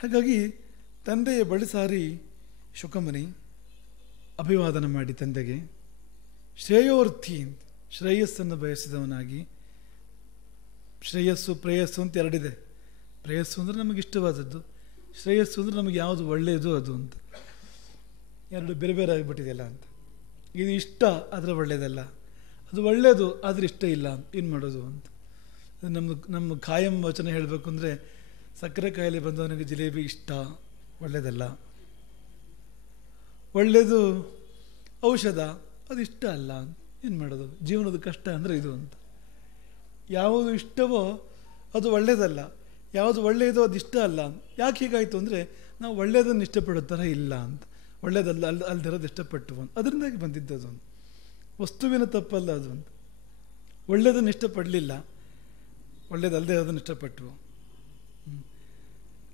ಹಾಗಾಗಿ ತಂದೆಯ ಬಳಿ ಸಾರಿ ಶುಕಮುನಿ ಅಭಿವಾದನ ಮಾಡಿ ತಂದೆಗೆ ಶ್ರೇಯೋರ್ಥಿ ಅಂತ, ಶ್ರೇಯಸ್ಸನ್ನು ಬಯಸಿದವನಾಗಿ. ಶ್ರೇಯಸ್ಸು ಪ್ರೇಯಸ್ಸು ಅಂತ ಎರಡಿದೆ. ಪ್ರೇಯಸ್ಸು ಅಂದರೆ ನಮಗೆ ಇಷ್ಟವಾದದ್ದು, ಶ್ರೇಯಸ್ಸು ಅಂದರೆ ನಮಗೆ ಯಾವುದು ಒಳ್ಳೆಯದು ಅದು ಅಂತ. ಎರಡು ಬೇರೆ ಬೇರೆ ಆಗಿಬಿಟ್ಟಿದೆಯಲ್ಲ ಅಂತ. ಇದು ಇಷ್ಟ ಆದರೆ ಒಳ್ಳೆಯದಲ್ಲ, ಅದು ಒಳ್ಳೆಯದು ಆದರೆ ಇಷ್ಟ ಇಲ್ಲ, ಏನು ಮಾಡೋದು ಅಂತ. ನಮ್ಮ ಖಾಯಂ ವಚನ ಹೇಳಬೇಕು ಅಂದರೆ, ಸಕ್ಕರೆ ಕಾಯಿಲೆ ಬಂದವನಿಗೆ ಜಿಲೇಬಿ ಇಷ್ಟ, ಒಳ್ಳೆಯದಲ್ಲ. ಒಳ್ಳೆಯದು ಔಷಧ, ಅದು ಇಷ್ಟ ಅಲ್ಲ, ಏನು ಮಾಡೋದು. ಜೀವನದ ಕಷ್ಟ ಅಂದರೆ ಇದು ಅಂತ. ಯಾವುದು ಇಷ್ಟವೋ ಅದು ಒಳ್ಳೆಯದಲ್ಲ, ಯಾವುದು ಒಳ್ಳೆಯದೋ ಅದು ಇಷ್ಟ ಅಲ್ಲ. ಯಾಕೆ ಹೀಗಾಯಿತು ಅಂದರೆ ನಾವು ಒಳ್ಳೆಯದನ್ನು ಇಷ್ಟಪಡೋ ಥರ ಇಲ್ಲ ಅಂತ. ಒಳ್ಳೆಯದಲ್ಲ ಅಲ್ದಿರೋದು ಇಷ್ಟಪಟ್ಟು ಅಂತ, ಅದರಿಂದಾಗಿ ಬಂದಿದ್ದದು ಅಂತ. ವಸ್ತುವಿನ ತಪ್ಪಲ್ಲ ಅದು ಅಂತ. ಒಳ್ಳೆಯದನ್ನು ಇಷ್ಟಪಡಲಿಲ್ಲ, ಒಳ್ಳೆಯದಲ್ಲದೆ ಅದನ್ನು ಇಷ್ಟಪಟ್ಟವು.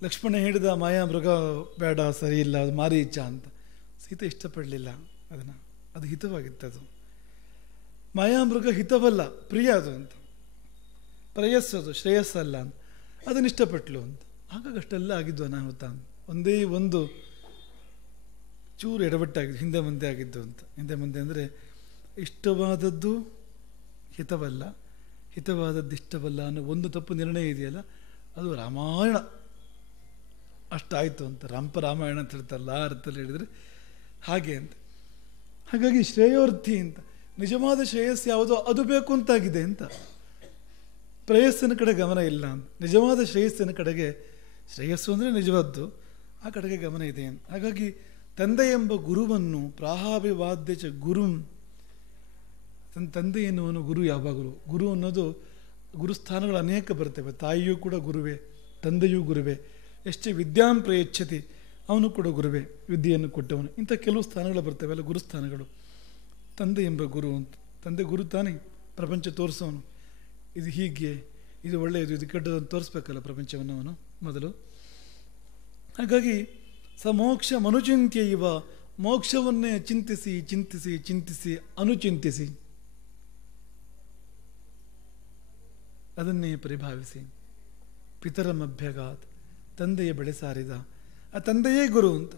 ಲಕ್ಷ್ಮಣ ಹೇಳಿದ ಮಾಯಾ ಮೃಗ ಬೇಡ, ಸರಿ ಇಲ್ಲ, ಅದು ಮಾರೀಚ ಅಂತ. ಸೀತೆ ಇಷ್ಟಪಡಲಿಲ್ಲ ಅದನ್ನು, ಅದು ಹಿತವಾಗಿತ್ತದು. ಮಾಯಾಮೃಗ ಹಿತವಲ್ಲ, ಪ್ರಿಯ ಅದು ಅಂತ. ಪ್ರೇಯಸ್ಸದು, ಶ್ರೇಯಸ್ಸಲ್ಲ ಅಂತ, ಅದನ್ನು ಇಷ್ಟಪಟ್ಲು ಅಂತ. ಹಾಗಾಗಿ ಅಷ್ಟೆಲ್ಲ ಆಗಿದ್ದು ಅನಾಹುತ ಅಂತ. ಒಂದೇ ಒಂದು ಚೂರು ಎಡವಟ್ಟಾಗಿದ್ದು, ಹಿಂದೆ ಮುಂದೆ ಆಗಿದ್ದು ಅಂತ. ಹಿಂದೆ ಮುಂದೆ ಅಂದರೆ ಇಷ್ಟವಾದದ್ದು ಹಿತವಲ್ಲ, ಹಿತವಾದದ್ದು ಇಷ್ಟವಲ್ಲ ಅನ್ನೋ ಒಂದು ತಪ್ಪು ನಿರ್ಣಯ ಇದೆಯಲ್ಲ, ಅದು ರಾಮಾಯಣ ಅಷ್ಟಾಯಿತು ಅಂತ. ರಾಮಾಯಣ ಅಂತ ಹೇಳ್ತಾರಲ್ಲ, ಆ ಅರ್ಥದಲ್ಲಿ ಹೇಳಿದರೆ ಹಾಗೆ ಅಂತ. ಹಾಗಾಗಿ ಶ್ರೇಯೋರ್ಥಿ ಅಂತ, ನಿಜವಾದ ಶ್ರೇಯಸ್ಸು ಯಾವುದೋ ಅದು ಬೇಕು ಅಂತಾಗಿದೆ ಅಂತ. ಪ್ರೇಯಸ್ಸಿನ ಕಡೆ ಗಮನ ಇಲ್ಲ ಅಂತ. ನಿಜವಾದ ಶ್ರೇಯಸ್ಸಿನ ಕಡೆಗೆ, ಶ್ರೇಯಸ್ಸು ಅಂದರೆ ನಿಜವಾದ್ದು, ಆ ಕಡೆಗೆ ಗಮನ ಇದೆ ಅಂತ. ಹಾಗಾಗಿ ತಂದೆ ಎಂಬ ಗುರುವನ್ನು ಪ್ರಾಹಾಭಿವಾದ್ಯ ಚ ಗುರುಂ, ತನ್ನ ತಂದೆ ಎನ್ನುವನು ಗುರು. ಯಾವಾಗಲೂ ಗುರು ಅನ್ನೋದು ಗುರುಸ್ಥಾನಗಳು ಅನೇಕ ಬರ್ತವೆ. ತಾಯಿಯೂ ಕೂಡ ಗುರುವೇ, ತಂದೆಯೂ ಗುರುವೇ. ಎಷ್ಟೇ ವಿದ್ಯಾಂ ಪ್ರಯಚ್ಛತಿ, ಅವನು ಕೂಡ ಗುರುವೇ, ವಿದ್ಯೆಯನ್ನು ಕೊಟ್ಟವನು. ಇಂಥ ಕೆಲವು ಸ್ಥಾನಗಳು ಬರ್ತವೆ, ಅಲ್ಲ ಗುರುಸ್ಥಾನಗಳು. ತಂದೆ ಎಂಬ ಗುರು ಅಂತ. ತಂದೆ ಗುರು ತಾನೇ, ಪ್ರಪಂಚ ತೋರಿಸೋನು. ಇದು ಹೀಗೆ, ಇದು ಒಳ್ಳೆಯದು, ಇದು ಕೆಟ್ಟದನ್ನು ತೋರಿಸ್ಬೇಕಲ್ಲ ಪ್ರಪಂಚವನ್ನು ಅವನು ಮೊದಲು. ಹಾಗಾಗಿ ಮೋಕ್ಷ ಮನುಚಿಂತ್ಯ ಇವ, ಮೋಕ್ಷವನ್ನೇ ಚಿಂತಿಸಿ ಚಿಂತಿಸಿ ಚಿಂತಿಸಿ ಅನುಚಿಂತಿಸಿ ಅದನ್ನೇ ಪರಿಭಾವಿಸಿ. ಪಿತರಮಭ್ಯಗಾತ್, ತಂದೆಯ ಬಳಿ ಸಾರಿದ. ಆ ತಂದೆಯೇ ಗುರು ಅಂತ.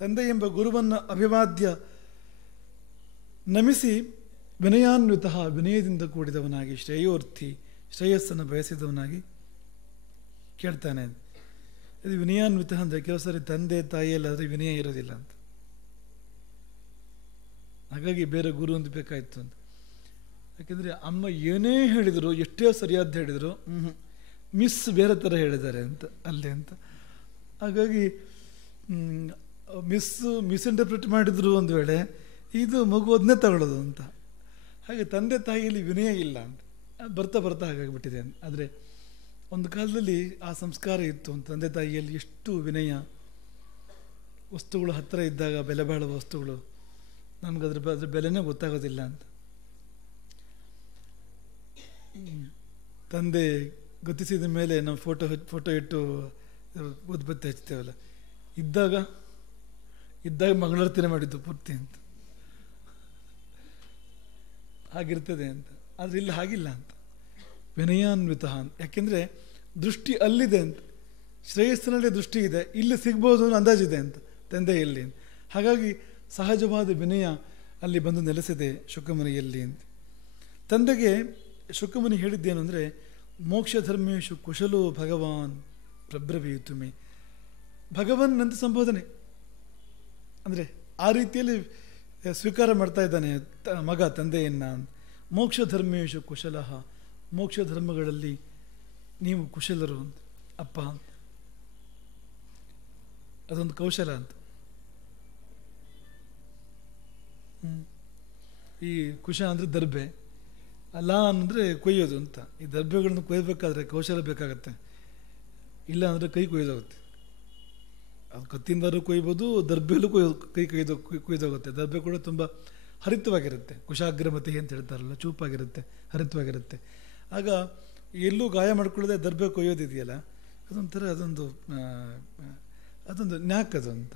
ತಂದೆ ಎಂಬ ಗುರುವನ್ನು ಅಭಿವಾದ್ಯ ನಮಿಸಿ ವಿನಯಾನ್ವಿತ, ವಿನಯದಿಂದ ಕೂಡಿದವನಾಗಿ, ಶ್ರೇಯೋರ್ಥಿ, ಶ್ರೇಯಸ್ಸನ್ನು ಬಯಸಿದವನಾಗಿ ಕೇಳ್ತಾನೆ. ಇದು ವಿನಯಾನ್ವಿತ ಅಂದರೆ ಕೆಲವು ಸರಿ ತಂದೆ ತಾಯಿಯಲ್ಲಾದರೆ ವಿನಯ ಇರೋದಿಲ್ಲ ಅಂತ. ಹಾಗಾಗಿ ಬೇರೆ ಗುರು ಅಂತ ಬೇಕಾಯಿತು ಅಂತ. ಯಾಕೆಂದರೆ ಅಮ್ಮ ಏನೇ ಹೇಳಿದರು, ಎಷ್ಟೇ ಸರಿಯಾದ ಹೇಳಿದರು, ಮಿಸ್ ಬೇರೆ ಥರ ಹೇಳಿದ್ದಾರೆ ಅಂತ ಅಲ್ಲೇ ಅಂತ. ಹಾಗಾಗಿ ಮಿಸ್ಇಂಟರ್ಪ್ರಿಟ್ ಮಾಡಿದ್ರು ಒಂದು ವೇಳೆ, ಇದು ಮಗು ಅದನ್ನೇ ತಗೊಳ್ಳೋದು ಅಂತ. ಹಾಗೆ ತಂದೆ ತಾಯಿಯಲ್ಲಿ ವಿನಯ ಇಲ್ಲ ಅಂತ ಬರ್ತಾ ಬರ್ತಾ ಹಾಗಾಗಿಬಿಟ್ಟಿದೆ. ಆದರೆ ಒಂದು ಕಾಲದಲ್ಲಿ ಆ ಸಂಸ್ಕಾರ ಇತ್ತು. ತಂದೆ ತಾಯಿಯಲ್ಲಿ ಎಷ್ಟು ವಿನಯ. ವಸ್ತುಗಳು ಹತ್ತಿರ ಇದ್ದಾಗ, ಬೆಲೆ ಬಾಳುವ ವಸ್ತುಗಳು, ನಮಗದ್ರ ಬೆಲೆನೇ ಗೊತ್ತಾಗೋದಿಲ್ಲ ಅಂತ. ತಂದೆ ಗೊತ್ತಿಸಿದ ಮೇಲೆ ನಾವು ಫೋಟೋ ಇಟ್ಟು ಉದ್ಬತ್ತಿ ಹಚ್ತೇವಲ್ಲ, ಇದ್ದಾಗ ಮಂಗಳಾರತಿನೇ ಮಾಡಿದ್ದು ಪೂರ್ತಿ ಅಂತ ಹಾಗಿರ್ತದೆ ಅಂತ. ಆದರೆ ಇಲ್ಲಿ ಹಾಗಿಲ್ಲ ಅಂತ, ವಿನಯಾನ್ವಿತ ಅಂತ. ಯಾಕೆಂದರೆ ದೃಷ್ಟಿ ಅಲ್ಲಿದೆ ಅಂತ, ಶ್ರೇಯಸ್ಸಿನಲ್ಲಿ ದೃಷ್ಟಿ ಇದೆ, ಇಲ್ಲಿ ಸಿಗ್ಬೋದು ಅನ್ನೋ ಅಂದಾಜಿದೆ ಅಂತ ತಂದೆಯಲ್ಲಿ. ಹಾಗಾಗಿ ಸಹಜವಾದ ವಿನಯ ಅಲ್ಲಿ ಬಂದು ನೆಲೆಸಿದೆ ಶುಕಮುನಿಯಲ್ಲಿ ಅಂತ. ತಂದೆಗೆ ಶುಕಮುನಿ ಹೇಳಿದ್ದೇನು ಅಂದರೆ, ಮೋಕ್ಷ ಧರ್ಮೇಶು ಕುಶಲೋ ಭಗವಾನ್ ಪ್ರಬ್ರವೀತು ಮೇ. ಭಗವನ್ ಅಂತ ಸಂಬೋಧನೆ ಅಂದರೆ ಆ ರೀತಿಯಲ್ಲಿ ಸ್ವೀಕಾರ ಮಾಡ್ತಾ ಇದ್ದಾನೆ ಮಗ ತಂದೆಯನ್ನು. ಮೋಕ್ಷ ಧರ್ಮೇಶು ಕುಶಲ, ಮೋಕ್ಷ ಧರ್ಮಗಳಲ್ಲಿ ನೀವು ಕುಶಲರು ಅಂತ ಅಪ್ಪ ಅಂತ. ಅದೊಂದು ಕೌಶಲ ಅಂತ. ಈ ಕುಶ ಅಂದರೆ ದರ್ಬೆ, ಅಲ್ಲ ಅಂದರೆ ಕೊಯ್ಯೋದು ಅಂತ. ಈ ದರ್ಬೆಗಳನ್ನು ಕೊಯ್ಯಬೇಕಾದ್ರೆ ಕೌಶಲ ಬೇಕಾಗತ್ತೆ, ಇಲ್ಲ ಅಂದರೆ ಕೈ ಕೊಯ್ದೋಗುತ್ತೆ. ಅದು ಕತ್ತಿಂದಾದ್ರೂ ಕೊಯ್ಬೋದು, ದರ್ಬೆಯಲ್ಲೂ ಕೊಯ್ದೋಗುತ್ತೆ. ದರ್ಬೆ ಕೂಡ ತುಂಬ ಹರಿತವಾಗಿರುತ್ತೆ, ಕುಶಾಗ್ರಮತಿ ಅಂತ ಹೇಳ್ತಾರಲ್ಲ, ಚೂಪಾಗಿರುತ್ತೆ, ಹರಿತವಾಗಿರುತ್ತೆ. ಆಗ ಎಲ್ಲೂ ಗಾಯ ಮಾಡ್ಕೊಳ್ಳದೆ ದರ್ಬೆ ಕೊಯ್ಯೋದಿದೆಯಲ್ಲ, ಅದೊಂದು ನ್ಯಾಕ್ ಅದು ಅಂತ,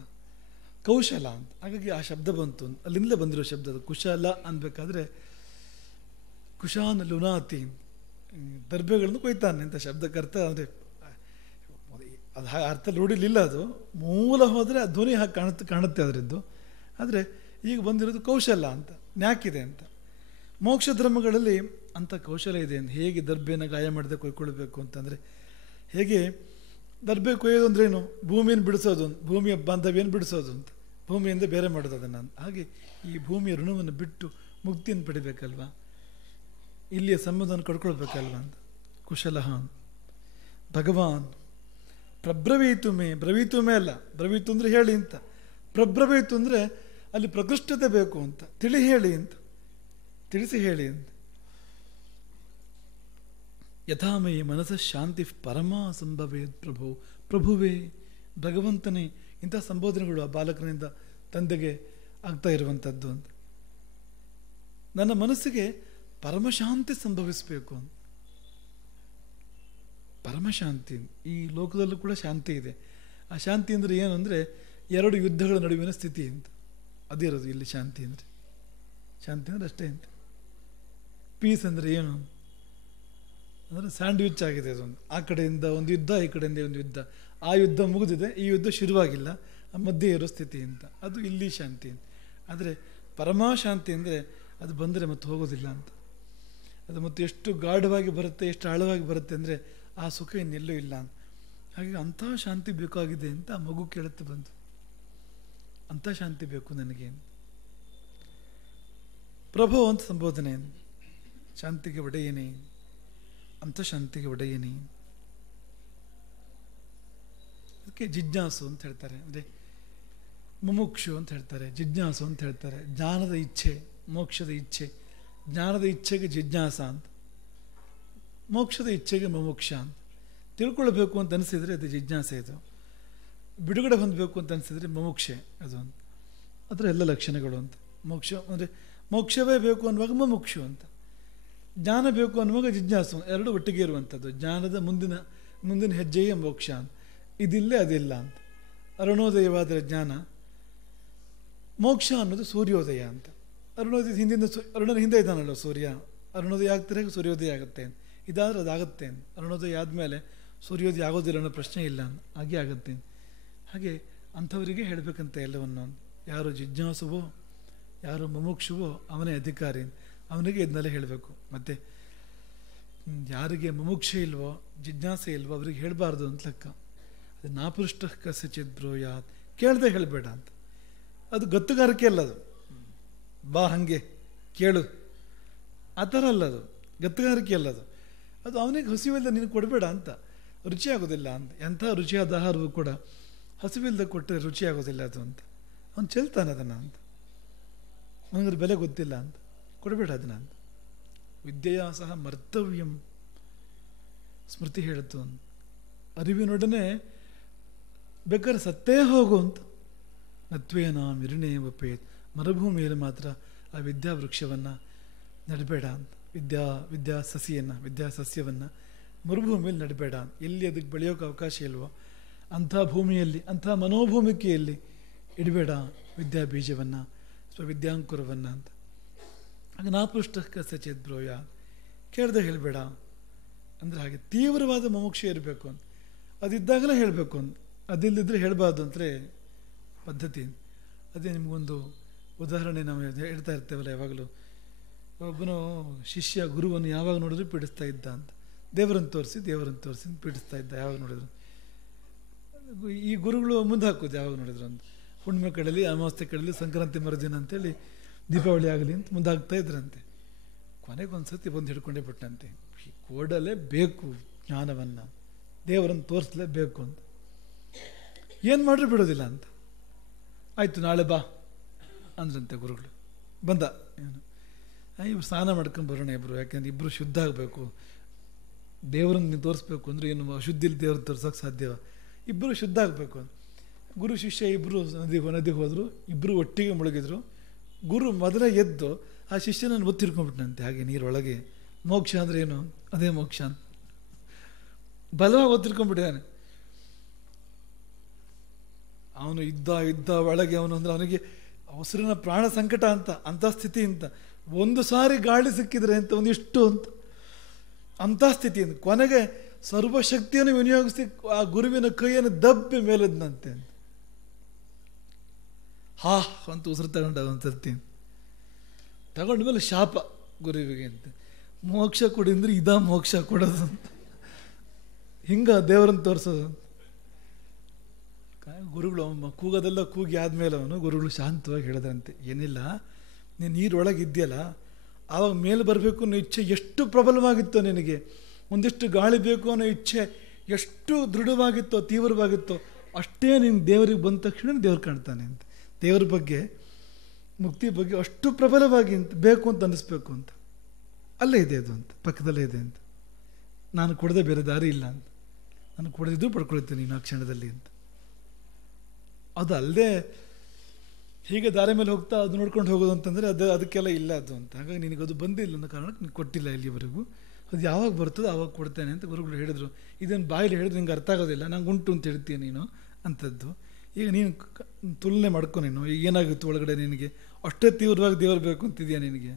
ಕೌಶಲ ಅಂತ. ಹಾಗಾಗಿ ಆ ಶಬ್ದ ಬಂತು, ಅಲ್ಲಿಂದಲೇ ಬಂದಿರೋ ಶಬ್ದ ಅದು. ಕುಶಲ ಅನ್ಬೇಕಾದ್ರೆ ಕುಶಾನ್ ಲುನಾತಿ, ದರ್ಬೆಗಳನ್ನು ಕೊಯ್ತಾನೆ ಅಂತ ಶಬ್ದಕ್ಕೆ ಅರ್ಥ. ಅಂದರೆ ಅದು ಅರ್ಥ ರೂಢಿಲಿಲ್ಲ, ಅದು ಮೂಲ ಹೋದರೆ ಆ ಧ್ವನಿ ಹಾಗೆ ಕಾಣುತ್ತೆ ಅದರದ್ದು. ಆದರೆ ಈಗ ಬಂದಿರೋದು ಕೌಶಲ ಅಂತ, ನ್ಯಾಕಿದೆ ಅಂತ. ಮೋಕ್ಷ ಧರ್ಮಗಳಲ್ಲಿ ಅಂಥ ಕೌಶಲ ಇದೆ ಅಂತ. ಹೇಗೆ ದರ್ಬೆಯನ್ನು ಗಾಯ ಮಾಡದೆ ಕೊಯ್ಕೊಳ್ಬೇಕು ಅಂತಂದರೆ, ಹೇಗೆ ದರ್ಬೆ ಕೊಯ್ಯೋದು ಅಂದ್ರೇನು, ಭೂಮಿಯನ್ನು ಬಿಡಿಸೋದು, ಭೂಮಿಯ ಬಾಂಧವ್ಯವನ್ನು ಬಿಡಿಸೋದು ಅಂತ, ಭೂಮಿಯಿಂದ ಬೇರೆ ಮಾಡೋದು ಅದನ್ನು. ಹಾಗೆ ಈ ಭೂಮಿಯ ಋಣವನ್ನು ಬಿಟ್ಟು ಮುಕ್ತಿಯನ್ನು ಪಡಿಬೇಕಲ್ವ, ಇಲ್ಲಿಯ ಸಂಬಂಧವನ್ನು ಕಡ್ಕೊಳ್ಬೇಕಲ್ವ ಅಂತ. ಕುಶಲ ಭಗವಾನ್ ಪ್ರಬ್ರವೀತು ಮೇ, ಬ್ರವೀತು ಮೇ ಅಲ್ಲ, ಬ್ರವೀತು ಅಂದರೆ ಹೇಳಿ ಅಂತ. ಪ್ರಬ್ರವೀತು ಅಂದರೆ ಅಲ್ಲಿ ಪ್ರಕೃಷ್ಟತೆ ಬೇಕು ಅಂತ, ತಿಳಿ ಹೇಳಿ ಅಂತ, ತಿಳಿಸಿ ಹೇಳಿ ಅಂತ. ಯಥಾಮಯಿ ಮನಸ್ಸ ಶಾಂತಿ ಪರಮ ಸಂಭವೇದ್ ಪ್ರಭು, ಪ್ರಭುವೇ ಭಗವಂತನೇ. ಇಂಥ ಸಂಬೋಧನೆಗಳು ಆ ಬಾಲಕನಿಂದ ತಂದೆಗೆ ಆಗ್ತಾ ಇರುವಂಥದ್ದು ಅಂತ. ನನ್ನ ಮನಸ್ಸಿಗೆ ಪರಮಶಾಂತಿ ಸಂಭವಿಸಬೇಕು ಅಂತ. ಪರಮಶಾಂತಿ, ಈ ಲೋಕದಲ್ಲೂ ಕೂಡ ಶಾಂತಿ ಇದೆ. ಆ ಶಾಂತಿ ಅಂದರೆ ಏನು ಅಂದರೆ, ಎರಡು ಯುದ್ಧಗಳ ನಡುವಿನ ಸ್ಥಿತಿ ಅಂತ, ಅದಿರೋದು ಇಲ್ಲಿ ಶಾಂತಿ ಅಂದರೆ. ಶಾಂತಿ ಅಂದರೆ ಅಷ್ಟೇ ಅಂತ. ಪೀಸ್ ಅಂದರೆ ಏನು ಅಂದರೆ ಸ್ಯಾಂಡ್ವಿಚ್ ಆಗಿದೆ ಅದೊಂದು. ಆ ಕಡೆಯಿಂದ ಒಂದು ಯುದ್ಧ, ಈ ಕಡೆಯಿಂದ ಒಂದು ಯುದ್ಧ. ಆ ಯುದ್ಧ ಮುಗಿದಿದೆ, ಈ ಯುದ್ಧ ಶುರುವಾಗಿಲ್ಲ, ಆ ಮಧ್ಯೆ ಇರೋ ಸ್ಥಿತಿ ಅಂತ. ಅದು ಇಲ್ಲಿ ಶಾಂತಿ ಅಂತ. ಆದರೆ ಪರಮಶಾಂತಿ ಅಂದರೆ ಅದು ಬಂದರೆ ಮತ್ತೆ ಹೋಗೋದಿಲ್ಲ ಅಂತ. ಅದು ಮತ್ತೆ ಎಷ್ಟು ಗಾಢವಾಗಿ ಬರುತ್ತೆ, ಎಷ್ಟು ಆಳವಾಗಿ ಬರುತ್ತೆ ಅಂದರೆ ಆ ಸುಖ ಇನ್ನೆಲ್ಲೂ ಇಲ್ಲ ಅಂತ. ಹಾಗೆ ಅಂಥ ಶಾಂತಿ ಬೇಕಾಗಿದೆ ಅಂತ ಆ ಮಗು ಕೇಳುತ್ತೆ ಬಂದು. ಅಂಥ ಶಾಂತಿ ಬೇಕು ನನಗೆ. ಪ್ರಭು ಅಂತ ಸಂಬೋಧನೆ, ಶಾಂತಿಗೆ ಒಡೆಯನೇ, ಅಂಥ ಶಾಂತಿಗೆ ಒಡೆಯನೇ. ಅದಕ್ಕೆ ಜಿಜ್ಞಾಸು ಅಂತ ಹೇಳ್ತಾರೆ, ಅಂದರೆ ಮುಮುಕ್ಷು ಅಂತ ಹೇಳ್ತಾರೆ, ಜಿಜ್ಞಾಸು ಅಂತ ಹೇಳ್ತಾರೆ. ಜ್ಞಾನದ ಇಚ್ಛೆ, ಮೋಕ್ಷದ ಇಚ್ಛೆ. ಜ್ಞಾನದ ಇಚ್ಛೆಗೆ ಜಿಜ್ಞಾಸ ಅಂತ, ಮೋಕ್ಷದ ಇಚ್ಛೆಗೆ ಮುಮುಕ್ಷ ಅಂತ. ತಿಳ್ಕೊಳ್ಬೇಕು ಅಂತ ಅನಿಸಿದರೆ ಅದು ಜಿಜ್ಞಾಸೆ. ಇದು ಬಿಡುಗಡೆ ಹೊಂದಬೇಕು ಅಂತ ಅನಿಸಿದರೆ ಮುಮುಕ್ಷೆ. ಅದು ಅಂತ ಅದರ ಎಲ್ಲ ಲಕ್ಷಣಗಳು ಅಂತ. ಮೋಕ್ಷ ಅಂದರೆ ಮೋಕ್ಷವೇ ಬೇಕು ಅನ್ನುವಾಗ ಮುಮುಕ್ಷು ಅಂತ, ಜ್ಞಾನ ಬೇಕು ಅನ್ನುವಾಗ ಜಿಜ್ಞಾಸು, ಎರಡು ಒಟ್ಟಿಗೆ ಇರುವಂಥದ್ದು. ಜ್ಞಾನದ ಮುಂದಿನ ಹೆಜ್ಜೆಯೇ ಮೋಕ್ಷ ಅಂತ. ಇದಿಲ್ಲೇ ಅದಿಲ್ಲ ಅಂತ. ಅರುಣೋದಯವಾದರೆ ಜ್ಞಾನ, ಮೋಕ್ಷ ಅನ್ನೋದು ಸೂರ್ಯೋದಯ ಅಂತ. ಅರುಣೋದಯ ಅರುಣನ ಹಿಂದೆ ಇದ್ದಾನಲ್ಲ ಸೂರ್ಯ, ಅರುಣೋದಯ ಆಗ್ತಾರೆ ಸೂರ್ಯೋದಯ ಆಗುತ್ತೆ. ಇದಾದರೆ ಅದಾಗುತ್ತೆ. ಅರುಣೋದಯ ಆದಮೇಲೆ ಸೂರ್ಯೋದಯ ಆಗೋದಿಲ್ಲ ಅನ್ನೋ ಪ್ರಶ್ನೆ ಇಲ್ಲ, ಹಾಗೆ ಆಗುತ್ತೆ. ಹಾಗೆ ಅಂಥವರಿಗೆ ಹೇಳಬೇಕಂತ ಎಲ್ಲವನ್ನು. ಯಾರು ಜಿಜ್ಞಾಸುವೋ, ಯಾರು ಮುಮುಕ್ಷುವೋ ಅವನೇ ಅಧಿಕಾರಿ, ಅವನಿಗೆ ಇದನ್ನೆಲ್ಲ ಹೇಳಬೇಕು. ಮತ್ತು ಯಾರಿಗೆ ಮುಮುಕ್ಷೆ ಇಲ್ವೋ, ಜಿಜ್ಞಾಸೆ ಇಲ್ವೋ ಅವ್ರಿಗೆ ಹೇಳಬಾರ್ದು ಅಂತ ಲೆಕ್ಕ. ಅದು ನಾಪೃಷ್ಟ ಕಸಚಿತ್ ಬ್ರೂಯಾತ್, ಕೇಳದೆ ಹೇಳಬೇಡ ಅಂತ. ಅದು ಗತ್ತುಗಾರಿಕೆ ಅಲ್ಲ, ಅದು ಬಾ ಹಾಗೆ ಕೇಳು ಆ ಥರ ಅಲ್ಲ, ಅದು ಗತ್ತುಗಾರಿಕೆ ಅಲ್ಲದು. ಅದು ಅವನಿಗೆ ಹಸಿವಿಲ್ಲದೆ ನೀನು ಕೊಡಬೇಡ ಅಂತ, ರುಚಿ ಆಗೋದಿಲ್ಲ ಅಂತ. ಎಂಥ ರುಚಿಯಾದ ಆಹಾರವೂ ಕೂಡ ಹಸಿವಿಲ್ಲದೆ ಕೊಟ್ಟರೆ ರುಚಿ ಆಗೋದಿಲ್ಲ ಅದು ಅಂತ. ಅವನು ಚೆಲ್ತಾನೆ ಅದನ್ನು ಅಂತ, ಅವನಿಗೆ ಬೆಲೆ ಗೊತ್ತಿಲ್ಲ ಅಂತ. ಕೊಡಬೇಡ ಅದನ್ನು ಅಂತ. ವಿದ್ಯೆಯ ಸಹ ಮರ್ತವ್ಯಂ ಸ್ಮೃತಿ ಹೇಳಿತು ಅಂತ. ಅರಿವಿನೊಡನೆ ಬೇಕಾದ್ರೆ ಸತ್ತೇ ಹೋಗು ಅಂತ. ನತ್ವೇನ ಮಿರುಣೇ ಒಪ್ಪೇತ್, ಮರುಭೂಮಿಯಲ್ಲಿ ಮಾತ್ರ ಆ ವಿದ್ಯಾವೃಕ್ಷವನ್ನು ನಡಬೇಡ ಅಂತ. ವಿದ್ಯಾ ಸಸ್ಯವನ್ನು ಮರುಭೂಮಿಯಲ್ಲಿ ನಡಬೇಡ. ಎಲ್ಲಿ ಅದಕ್ಕೆ ಬೆಳೆಯೋಕೆ ಅವಕಾಶ ಇಲ್ವೋ ಅಂಥ ಭೂಮಿಯಲ್ಲಿ, ಅಂಥ ಮನೋಭೂಮಿಕೆಯಲ್ಲಿ ಇಡಬೇಡ ವಿದ್ಯಾ ಬೀಜವನ್ನು, ಸ್ವವಿದ್ಯಾಂಕುರವನ್ನು ಅಂತ. ಹಾಗೆ ನಾಪೃಷ್ಟ ಕಸಚಿತ್ ಬ್ರೋಯ, ಕೇಳದೆ ಹೇಳಬೇಡ ಅಂದರೆ ಹಾಗೆ ತೀವ್ರವಾದ ಮುಮುಕ್ಷೆ ಇರಬೇಕು ಅಂತ. ಅದಿದ್ದಾಗಲೇ ಹೇಳಬೇಕು ಅಂತ, ಅದಿಲ್ಲದಿದ್ದರೆ ಹೇಳಬಾರ್ದು ಅಂದರೆ ಪದ್ಧತಿ. ಅದೇ ನಿಮಗೊಂದು ಉದಾಹರಣೆ ನಾವು ಹೇಳ್ತಾ ಇರ್ತೇವಲ್ಲ ಯಾವಾಗಲೂ. ಒಬ್ಬನು ಶಿಷ್ಯ ಗುರುವನ್ನು ಯಾವಾಗ ನೋಡಿದ್ರು ಪೀಡಿಸ್ತಾ ಇದ್ದ ಅಂತ. ದೇವರನ್ನು ತೋರಿಸಿ ಪೀಡಿಸ್ತಾ ಇದ್ದ ಯಾವಾಗ ನೋಡಿದ್ರು. ಈ ಗುರುಗಳು ಮುಂದೆ ಹಾಕೋದು ಯಾವಾಗ ನೋಡಿದ್ರು ಅಂತ. ಹುಣ್ಣಿಮೆ ಕಡಲಿ, ಅಮಾವಾಸ್ಯೆ ಕಡಲಿ, ಸಂಕ್ರಾಂತಿ ಮರುದಿನ ಅಂತೇಳಿ ದೀಪಾವಳಿ ಆಗಲಿ ಅಂತ ಮುಂದೆ ಹಾಕ್ತಾ ಇದ್ರಂತೆ. ಕೊನೆಗೊಂದು ಸತಿ ಬಂದು ಹಿಡ್ಕೊಂಡೇ ಬಿಟ್ಟಂತೆ. ಕೊಡಲೇ ಬೇಕು ಜ್ಞಾನವನ್ನು, ದೇವರನ್ನು ತೋರಿಸಲೇಬೇಕು ಅಂತ. ಏನು ಮಾಡ್ರೂ ಬಿಡೋದಿಲ್ಲ ಅಂತ. ಆಯಿತು ನಾಳೆ ಬಾ ಅಂದ್ರಂತೆ ಗುರುಗಳು. ಬಂದ, ಇವ್ರು ಸ್ನಾನ ಮಾಡ್ಕೊಂಡು ಬರೋಣ ಇಬ್ಬರು, ಯಾಕೆಂದ್ರೆ ಇಬ್ಬರು ಶುದ್ಧ ಆಗಬೇಕು. ದೇವರನ್ನು ನೀವು ತೋರಿಸ್ಬೇಕು ಅಂದರೆ ಏನು ಅಶುದ್ಧಿಲಿ ದೇವ್ರನ್ನ ತೋರ್ಸೋಕ್ಕೆ ಸಾಧ್ಯವ? ಇಬ್ಬರು ಶುದ್ಧ ಆಗಬೇಕು. ಗುರು ಶಿಷ್ಯ ಇಬ್ಬರು ನದಿಗೆ ಹೋದರು, ಇಬ್ಬರು ಒಟ್ಟಿಗೆ ಮುಳುಗಿದ್ರು. ಗುರು ಮೊದಲೇ ಎದ್ದು ಆ ಶಿಷ್ಯನನ್ನು ಒತ್ತಿರ್ಕೊಂಡ್ಬಿಟ್ಟನಂತೆ ಹಾಗೆ ನೀರೊಳಗೆ. ಮೋಕ್ಷ ಅಂದರೆ ಏನು? ಅದೇ ಮೋಕ್ಷ ಅಂತ ಬಲವಾಗಿ ಒತ್ತಿರ್ಕೊಂಡ್ಬಿಟ್ಟಿದ್ದಾನೆ. ಅವನು ಇದ್ದ ಒಳಗೆ ಅವನು ಅಂದರೆ ಅವನಿಗೆ ಅವಸರಿನ ಪ್ರಾಣ ಸಂಕಟ ಅಂಥ ಸ್ಥಿತಿ ಅಂತ. ಒಂದು ಸಾರಿ ಗಾಳಿ ಸಿಕ್ಕಿದ್ರೆ ಅಂತ ಒಂದಿಷ್ಟು ಅಂತ ಅಂಥ ಸ್ಥಿತಿ ಅಂತ. ಕೊನೆಗೆ ಸರ್ವಶಕ್ತಿಯನ್ನು ವಿನಿಯೋಗಿಸಿ ಆ ಗುರುವಿನ ಕೈಯನ್ನು ದಬ್ಬಿ ಮೇಲದ್ನಂತೆ. ಹಾ ಅಂತ ಉಸಿರು ತಗೊಂಡ ಒಂದು ಸರ್ತಿ ತಗೊಂಡ ಮೇಲೆ ಶಾಪ ಗುರುವಿಗೆ ಅಂತ. ಮೋಕ್ಷ ಕೊಡಿ ಅಂದರೆ ಇದಾ ಮೋಕ್ಷ ಕೊಡೋದು ಅಂತ. ಹಿಂಗ ದೇವರನ್ನು ತೋರಿಸೋದು ಅಂತ. ಗುರುಗಳು ಕೂಗೋದೆಲ್ಲ ಕೂಗಿ ಆದಮೇಲೆ ಗುರುಗಳು ಶಾಂತವಾಗಿ ಹೇಳಿದ್ರಂತೆ, ಏನಿಲ್ಲ ನೀನು ನೀರೊಳಗೆ ಇದೆಯಲ್ಲ ಆವಾಗ ಮೇಲೆ ಬರಬೇಕು ಅನ್ನೋ ಇಚ್ಛೆ ಎಷ್ಟು ಪ್ರಬಲವಾಗಿತ್ತೋ ನಿನಗೆ, ಒಂದಿಷ್ಟು ಗಾಳಿ ಬೇಕು ಅನ್ನೋ ಇಚ್ಛೆ ಎಷ್ಟು ದೃಢವಾಗಿತ್ತೋ, ತೀವ್ರವಾಗಿತ್ತೋ, ಅಷ್ಟೇ ನೀನು ದೇವರಿಗೆ ಬಂದ ತಕ್ಷಣ ದೇವ್ರು ಕಾಣ್ತಾನೆ ಅಂತ. ದೇವರ ಬಗ್ಗೆ, ಮುಕ್ತಿ ಬಗ್ಗೆ ಅಷ್ಟು ಪ್ರಬಲವಾಗಿ ಅಂತ ಬೇಕು ಅಂತ ಅನ್ನಿಸ್ಬೇಕು ಅಂತ. ಅಲ್ಲೇ ಇದೆ ಅದು ಅಂತ, ಪಕ್ಕದಲ್ಲೇ ಇದೆ ಅಂತ. ನಾನು ಕೊಡದೆ ಬೇರೆ ದಾರಿ ಇಲ್ಲ ಅಂತ. ನಾನು ಕೊಡದಿದ್ದು ಪಡ್ಕೊಳ್ತೀನಿ ನೀನು ಆ ಕ್ಷಣದಲ್ಲಿ ಅಂತ. ಅದು ಅಲ್ಲದೆ ಹೀಗೆ ದಾರಿ ಮೇಲೆ ಹೋಗ್ತಾ ಅದು ನೋಡ್ಕೊಂಡು ಹೋಗೋದು ಅಂತಂದರೆ ಅದಕ್ಕೆಲ್ಲ ಇಲ್ಲ ಅದು ಅಂತ. ಹಾಗಾಗಿ ನಿನಗದು ಬಂದಿಲ್ಲ ಅನ್ನೋ ಕಾರಣಕ್ಕೆ ನೀನು ಕೊಟ್ಟಿಲ್ಲ ಇಲ್ಲಿವರೆಗೂ. ಅದು ಯಾವಾಗ ಬರ್ತದೋ ಆವಾಗ ಕೊಡ್ತೇನೆ ಅಂತ ಗುರುಗಳು ಹೇಳಿದರು. ಇದನ್ನು ಬಾಯಲ್ಲಿ ಹೇಳಿದ್ರೆ ನಿಂಗೆ ಅರ್ಥ ಆಗೋದಿಲ್ಲ, ನಂಗೆ ಉಂಟು ಅಂತ ಹೇಳ್ತೀಯ ನೀನು ಅಂಥದ್ದು. ಈಗ ನೀನು ತುಲನೆ ಮಾಡ್ಕೊ, ನೀನು ಈಗ ಏನಾಗಿತ್ತು ಒಳಗಡೆ ನಿನಗೆ, ಅಷ್ಟೇ ತೀವ್ರವಾಗಿ ದೇವರು ಬೇಕು ಅಂತಿದೆಯಾ ನಿನಗೆ?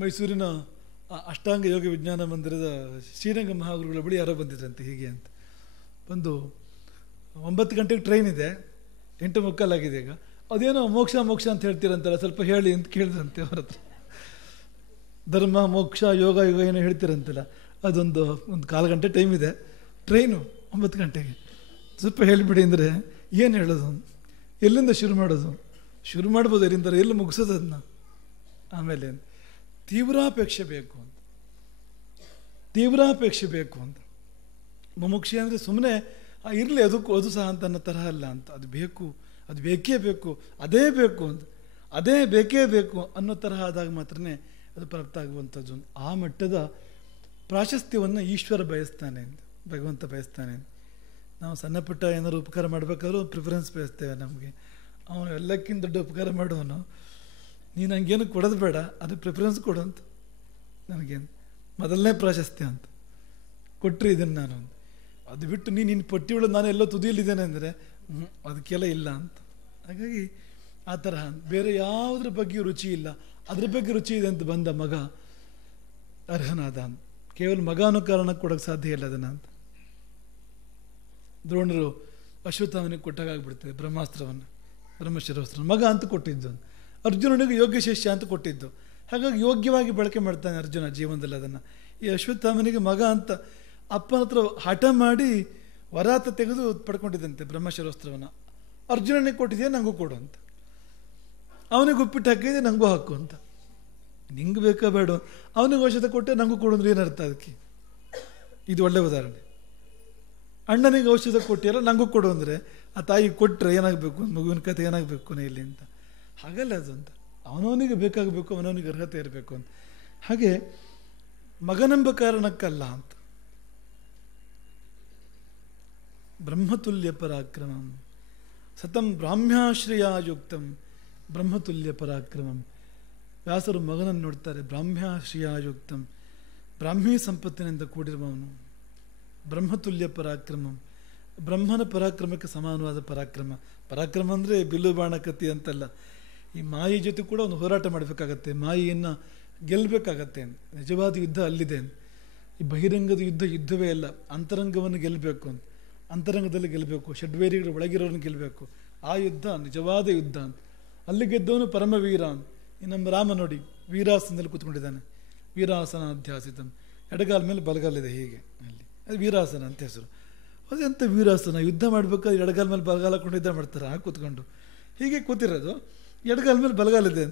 ಮೈಸೂರಿನ ಅಷ್ಟಾಂಗ ಯೋಗ ವಿಜ್ಞಾನ ಮಂದಿರದ ಶ್ರೀರಂಗ ಮಹಾಗುರುಗಳ ಬಳಿ ಯಾರೋ ಬಂದಿದ್ರಂತೆ ಹೀಗೆ ಅಂತ. ಬಂದು 9 ಗಂಟೆಗೆ ಟ್ರೈನ್ ಇದೆ, 8:45 ಆಗಿದೆ ಈಗ, ಅದೇನೋ ಮೋಕ್ಷ ಅಂತ ಹೇಳ್ತೀರಂತಲ್ಲ, ಸ್ವಲ್ಪ ಹೇಳಿ ಅಂತ ಕೇಳಿದ್ರಂತೆ ಅವ್ರ ಹತ್ರ. ಧರ್ಮ ಮೋಕ್ಷ ಯೋಗ ಏನೋ ಹೇಳ್ತೀರಂತಲ್ಲ, ಒಂದು 1/4 ಗಂಟೆ ಟೈಮ್ ಇದೆ, ಟ್ರೈನು 9 ಗಂಟೆಗೆ, ಸ್ವಲ್ಪ ಹೇಳಿಬಿಡಿ ಅಂದರೆ ಏನು ಹೇಳೋದು, ಎಲ್ಲಿಂದ ಶುರು ಮಾಡೋದು? ಶುರು ಮಾಡ್ಬೋದು ಎಲ್ಲಿಂದ, ಎಲ್ಲಿ ಮುಗಿಸೋದು ಅದನ್ನ? ಆಮೇಲೆ ತೀವ್ರಾಪೇಕ್ಷೆ ಬೇಕು ಅಂತ. ಮುಮುಕ್ಷೆ ಅಂದರೆ ಸುಮ್ಮನೆ ಇರಲಿ ಅದು ಸಹ ಅಂತ ಅನ್ನೋ ತರಹ ಅಲ್ಲ ಅಂತ. ಅದು ಬೇಕು, ಅದು ಬೇಕೇ ಬೇಕು, ಅದೇ ಬೇಕು ಅಂತ, ಅದೇ ಬೇಕೇ ಬೇಕು ಅನ್ನೋ ತರಹ ಆದಾಗ ಮಾತ್ರನೇ ಅದು ಪ್ರಾಪ್ತ ಆಗುವಂಥದ್ದು. ಆ ಮಟ್ಟದ ಪ್ರಾಶಸ್ತ್ಯವನ್ನು ಈಶ್ವರ ಬಯಸ್ತಾನೆ ಅಂತ, ಭಗವಂತ ಬಯಸ್ತಾನೆ. ನಾವು ಸಣ್ಣ ಪುಟ್ಟ ಏನಾದ್ರು ಉಪಕಾರ ಮಾಡಬೇಕಾದ್ರೂ ಪ್ರಿಫರೆನ್ಸ್ ಬಯಸ್ತೇವೆ. ನಮಗೆ ಅವನು ಎಲ್ಲಕ್ಕಿಂತ ದೊಡ್ಡ ಉಪಕಾರ ಮಾಡುವನು, ನೀನು ಹಂಗೇನು ಕೊಡೋದು ಬೇಡ, ಅದು ಪ್ರಿಫರೆನ್ಸ್ ಕೊಡು ಅಂತ, ನನಗೇನು ಮೊದಲನೇ ಪ್ರಾಶಸ್ತ್ಯ ಅಂತ ಕೊಟ್ಟರೆ ಇದನ್ನು ನಾನು. ಅದು ಬಿಟ್ಟು ನೀನು ಪಟ್ಟಿಯೊಳು ನಾನು ಎಲ್ಲೋ ತುದಿಯಲ್ಲಿದ್ದೇನೆ ಅಂದರೆ ಅದಕ್ಕೆಲ್ಲ ಇಲ್ಲ ಅಂತ. ಹಾಗಾಗಿ ಆ ತರಹ ಬೇರೆ ಯಾವುದ್ರ ಬಗ್ಗೆ ರುಚಿ ಇಲ್ಲ, ಅದ್ರ ಬಗ್ಗೆ ರುಚಿ ಇದೆ ಅಂತ ಬಂದ ಮಗ ಅರ್ಹನಾದ ಅಂತ. ಕೇವಲ ಮಗ ಅನ್ನೋ ಕಾರಣಕ್ಕೆ ಕೊಡೋಕ್ಕೆ ಸಾಧ್ಯ ಇಲ್ಲ ಅದನ್ನು ಅಂತ. ದ್ರೋಣರು ಅಶ್ವತ್ಥಾಮನಿಗೆ ಕೊಟ್ಟಾಗ್ಬಿಡ್ತದೆ ಬ್ರಹ್ಮಾಸ್ತ್ರವನ್ನು, ಬ್ರಹ್ಮಶಿರೋಸ್ತ್ರ ಮಗ ಅಂತ ಕೊಟ್ಟಿದ್ದು, ಅರ್ಜುನನಿಗೆ ಯೋಗ್ಯ ಶಿಷ್ಯ ಅಂತ ಕೊಟ್ಟಿದ್ದು. ಹಾಗಾಗಿ ಯೋಗ್ಯವಾಗಿ ಬಳಕೆ ಮಾಡ್ತಾನೆ ಅರ್ಜುನ ಜೀವನದಲ್ಲಿ ಅದನ್ನು. ಈ ಅಶ್ವತ್ಥಾಮನಿಗೆ ಮಗ ಅಂತ ಅಪ್ಪನ ಹತ್ರ ಹಠ ಮಾಡಿ ವರಾತ ತೆಗೆದು ಪಡ್ಕೊಂಡಿದ್ದಂತೆ ಬ್ರಹ್ಮಶಿರೋಸ್ತ್ರವನ್ನು. ಅರ್ಜುನನಿಗೆ ಕೊಟ್ಟಿದ್ಯಾ ನನಗೂ ಕೊಡು ಅಂತ, ಅವನಿಗೆ ಉಪ್ಪಿಟ್ಟು ಹಾಕಿದೆ ನನಗೂ ಹಾಕು ಅಂತ. ನಿಂಗೆ ಬೇಕಾ ಬೇಡ, ಅವನಿಗೆ ಔಷಧ ಕೊಟ್ಟೆ ನನಗೂ ಕೊಡು ಅಂದ್ರೆ ಏನರ್ಥ ಅದಕ್ಕೆ? ಇದು ಒಳ್ಳೆ ಉದಾಹರಣೆ. ಅಣ್ಣನಿಗೆ ಔಷಧ ಕೊಟ್ಟಿಯಲ್ಲ ನನಗೂ ಕೊಡು ಅಂದರೆ ಆ ತಾಯಿ ಕೊಟ್ಟರೆ ಏನಾಗಬೇಕು, ಮಗುವಿನ ಕಥೆ ಏನಾಗಬೇಕು ಇಲ್ಲಿ ಅಂತ. ಹಾಗಲ್ಲ ಅದು ಅಂತ, ಅವನವನಿಗೆ ಬೇಕಾಗಬೇಕು, ಅವನವನಿಗೆ ಅರ್ಹತೆ ಇರಬೇಕು ಅಂತ. ಹಾಗೆ ಮಗನೆಂಬ ಕಾರಣಕ್ಕಲ್ಲ ಅಂತ. ಬ್ರಹ್ಮತುಲ್ಯ ಪರಾಕ್ರಮಂ ಸತಂ ಬ್ರಾಹ್ಮ್ಯಾಶ್ರಯಾಯುಕ್ತಂ ಬ್ರಹ್ಮತುಲ್ಯ ಪರಾಕ್ರಮಂ. ವ್ಯಾಸರು ಮಗನನ್ನು ನೋಡ್ತಾರೆ, ಬ್ರಾಹ್ಮ್ಯಾಶ್ರಯಾಯುಕ್ತಂ, ಬ್ರಾಹ್ಮೀ ಸಂಪತ್ತಿನಿಂದ ಕೂಡಿರುವವನು. ಬ್ರಹ್ಮತುಲ್ಯ ಪರಾಕ್ರಮಂ, ಬ್ರಹ್ಮನ ಪರಾಕ್ರಮಕ್ಕೆ ಸಮಾನವಾದ ಪರಾಕ್ರಮ. ಪರಾಕ್ರಮ ಅಂದರೆ ಬಿಲ್ಲು ಬಾಣ ಕತ್ತಿ ಅಂತಲ್ಲ. ಈ ಮಾಯಿ ಜೊತೆ ಕೂಡ ಒಂದು ಹೋರಾಟ ಮಾಡಬೇಕಾಗತ್ತೆ, ಮಾಯಿಯನ್ನು ಗೆಲ್ಲಬೇಕಾಗತ್ತೆ. ನಿಜವಾದ ಯುದ್ಧ ಅಲ್ಲಿದೆ. ಈ ಬಹಿರಂಗದ ಯುದ್ಧವೇ ಅಲ್ಲ, ಅಂತರಂಗವನ್ನು ಗೆಲ್ಲಬೇಕು ಅಂತ. ಅಂತರಂಗದಲ್ಲಿ ಗೆಲ್ಲಬೇಕು, ಷಡ್ವೇರಿಗಳ ಒಳಗಿರೋರನ್ನು ಗೆಲ್ಲಬೇಕು. ಆ ಯುದ್ಧ ನಿಜವಾದ ಯುದ್ಧ ಅಂತ. ಅಲ್ಲಿ ಗೆದ್ದವನು ಪರಮವೀರ ಅಂತ. ನಮ್ಮ ರಾಮ ನೋಡಿ ವೀರಾಸನದಲ್ಲಿ ಕೂತ್ಕೊಂಡಿದ್ದಾನೆ, ವೀರಾಸನ ಅಧ್ಯಾಸಿತಂ, ಎಡಗಾಲ ಮೇಲೆ ಬಲಗಾಲಿದೆ ಹೀಗೆ, ಅಲ್ಲಿ ಅದು ವೀರಾಸನ ಅಂತ ಹೆಸರು. ಅದೆಂಥ ವೀರಾಸನ, ಯುದ್ಧ ಮಾಡಬೇಕಾದ್ರೆ ಎಡಗಾಲ ಮೇಲೆ ಬಲಗಾಲ ಹಾಕೊಂಡು ಯುದ್ಧ ಮಾಡ್ತಾರೆ, ಆ ಕೂತ್ಕೊಂಡು ಹೀಗೆ ಕೂತಿರೋದು, ಎಡಗಾಲ ಮೇಲೆ ಬಲಗಾಲಿದೆ.